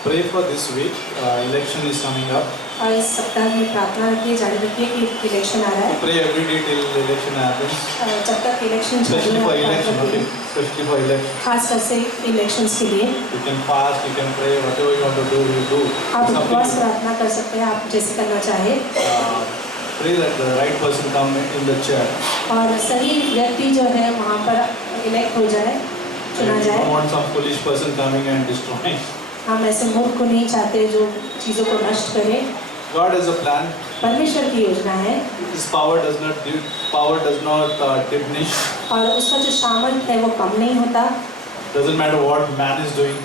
Pray for this week. Election is coming up. और इस सप्ताह में प्रार्थना रखिए, जारी रखिए कि election आ रहा है। Pray every day till the election happens. जब तक इलेक्शन चल Especially for रहा election, okay? है, Especially for election. खासकर से इलेक्शंस के लिए You can fast, you can pray, whatever you want to do, you do. आप Some उपवास people, प्रार्थना कर सकते हैं, आप जैसे करना चाहे। pray that the right person come in the chair. और सही व्यक्ति जो है वहाँ पर इलेक्ट हो जाए, चुना You don't जाए। want some foolish person coming and destroying. हम ऐसे मूर्ख को नहीं चाहते जो चीज़ों को नष्ट करे। God has a plan. परमेश्वर की योजना है His power does not diminish. और उसका जो सामर्थ है वो कम नहीं होता Doesn't matter what man is doing.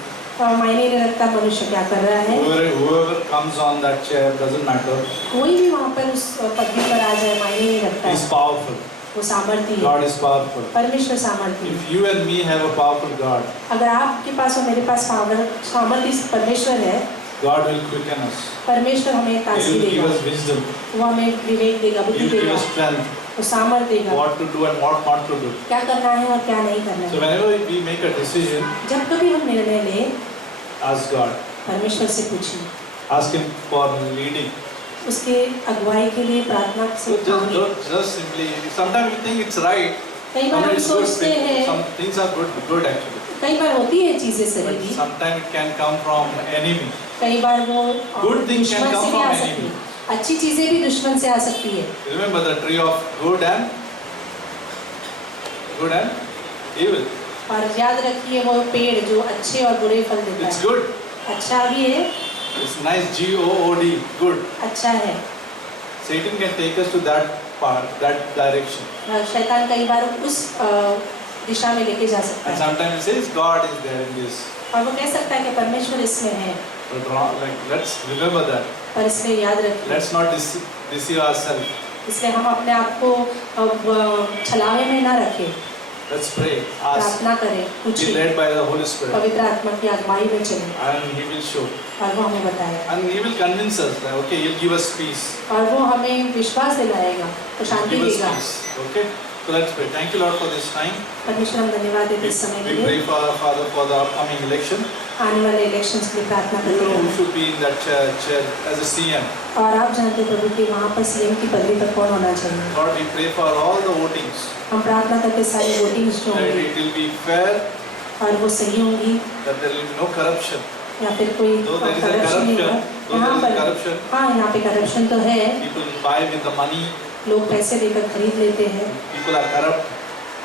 और मायने नहीं रखता मनुष्य क्या कर रहा है। Whoever comes on that chair doesn't matter. कोई भी वहाँ पर उस पदवी पर आ जाए, मायने नहीं रखता He's है, powerful. वो सामर्थी है। God is powerful. परमेश्वर सामर्थी है। If you and me have a powerful God, अगर आपके पास और मेरे पास सामर्थी परमेश्वर है, God will quicken us. परमेश्वर हमें He तासीर will give देगा, us wisdom. वो हमें विवेक देगा, He बुद्धि will give देगा, us strength. वो सामर्थ देगा, What to do and what not to do. क्या करना है और क्या नहीं करना So है। whenever we make a decision, जब कभी हम निर्णय लें, ask God. परमेश्वर से पूछिए, Ask Him for leading. उसके अगुवाई के लिए प्रार्थना से So मांगिए। just simply. Sometimes we think it's right. कई बार हम Sometimes it's good. सोचते हैं, Some things are good actually. कई बार होती है चीजें सही But भी, sometimes it can come from enemy. कई बार वो Good things can दुश्मन come से भी आ from सकती enemy. है, अच्छी चीजें भी दुश्मन से आ सकती है। Remember the tree of good and evil. और याद रखिए वो पेड़ जो अच्छे और बुरे फल देता It's है, good. अच्छा भी है, It's nice. G-O-O-D. Good. अच्छा है। Satan can take us to that part, that direction. और शैतान कई बार उस दिशा में लेके जा सकता And है sometimes it says God is there in this. और वो कह सकता है कि परमेश्वर इसमें है, But wrong, like let's remember that. पर इसलिए याद रखिए, Let's not deceive ourselves. इसलिए हम अपने आप को छलावे में ना रखें। Let's pray. Ask. प्रार्थना करें, Be पूछिए, led by the Holy Spirit, पवित्र आत्मा की अगुवाई में चलें and He will show. और वो हमें बताएगा And He will convince us that okay, He'll give us peace. और वो हमें विश्वास दिलाएगा, तो शांति Give us देगा। peace. Okay. So let's pray. Thank you, Lord, for this time. परमेश्वर हम धन्यवाद देते इस समय के We pray लिए, for our Father for the upcoming election. आने वाले इलेक्शंस के लिए प्रार्थना You करते know who हैं। should be in that chair as a CM. और आप जानते हैं प्रभु कि वहाँ पर सीएम की पदवी पर कौन होना चाहिए। Lord, we pray for all the votings. हम प्रार्थना करते सारी वोटिंग्स जो That होंगी it will be fair, और वो सही होंगी, that there will be no corruption. या फिर कोई Though there is a corruption नहीं होगा। corruption, though यहाँ there is a पर corruption, हाँ, यहाँ पे करप्शन तो है, people buy with the money, लोग पैसे देकर खरीद लेते हैं people are corrupt.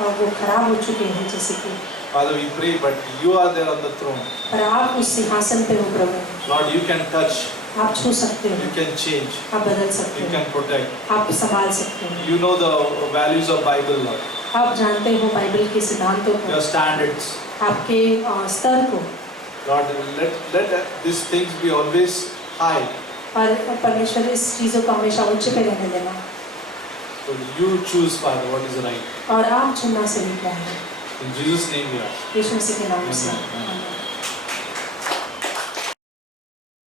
और वो खराब हो चुके हैं जैसे कि, Father, we pray, but you are there on the throne. पर आप उस सिंहासन पे हो प्रभु, Lord, you can touch, आप छू सकते you हो, can change, आप बदल सकते you हो, can protect. आप संभाल सकते हो। You know the values of Bible, Lord. आप जानते हो बाइबल के सिद्धांतों को, Your standards. आपके स्तर को, Lord, let these things be always high. और परमेश्वर इस चीज़ों को हमेशा ऊंचे पे रहने देना, So you choose, Father, what is right. और आप चुनना सही क्या है। In Jesus' name we ask. यीशु मसीह के नाम से Amen. आमीन।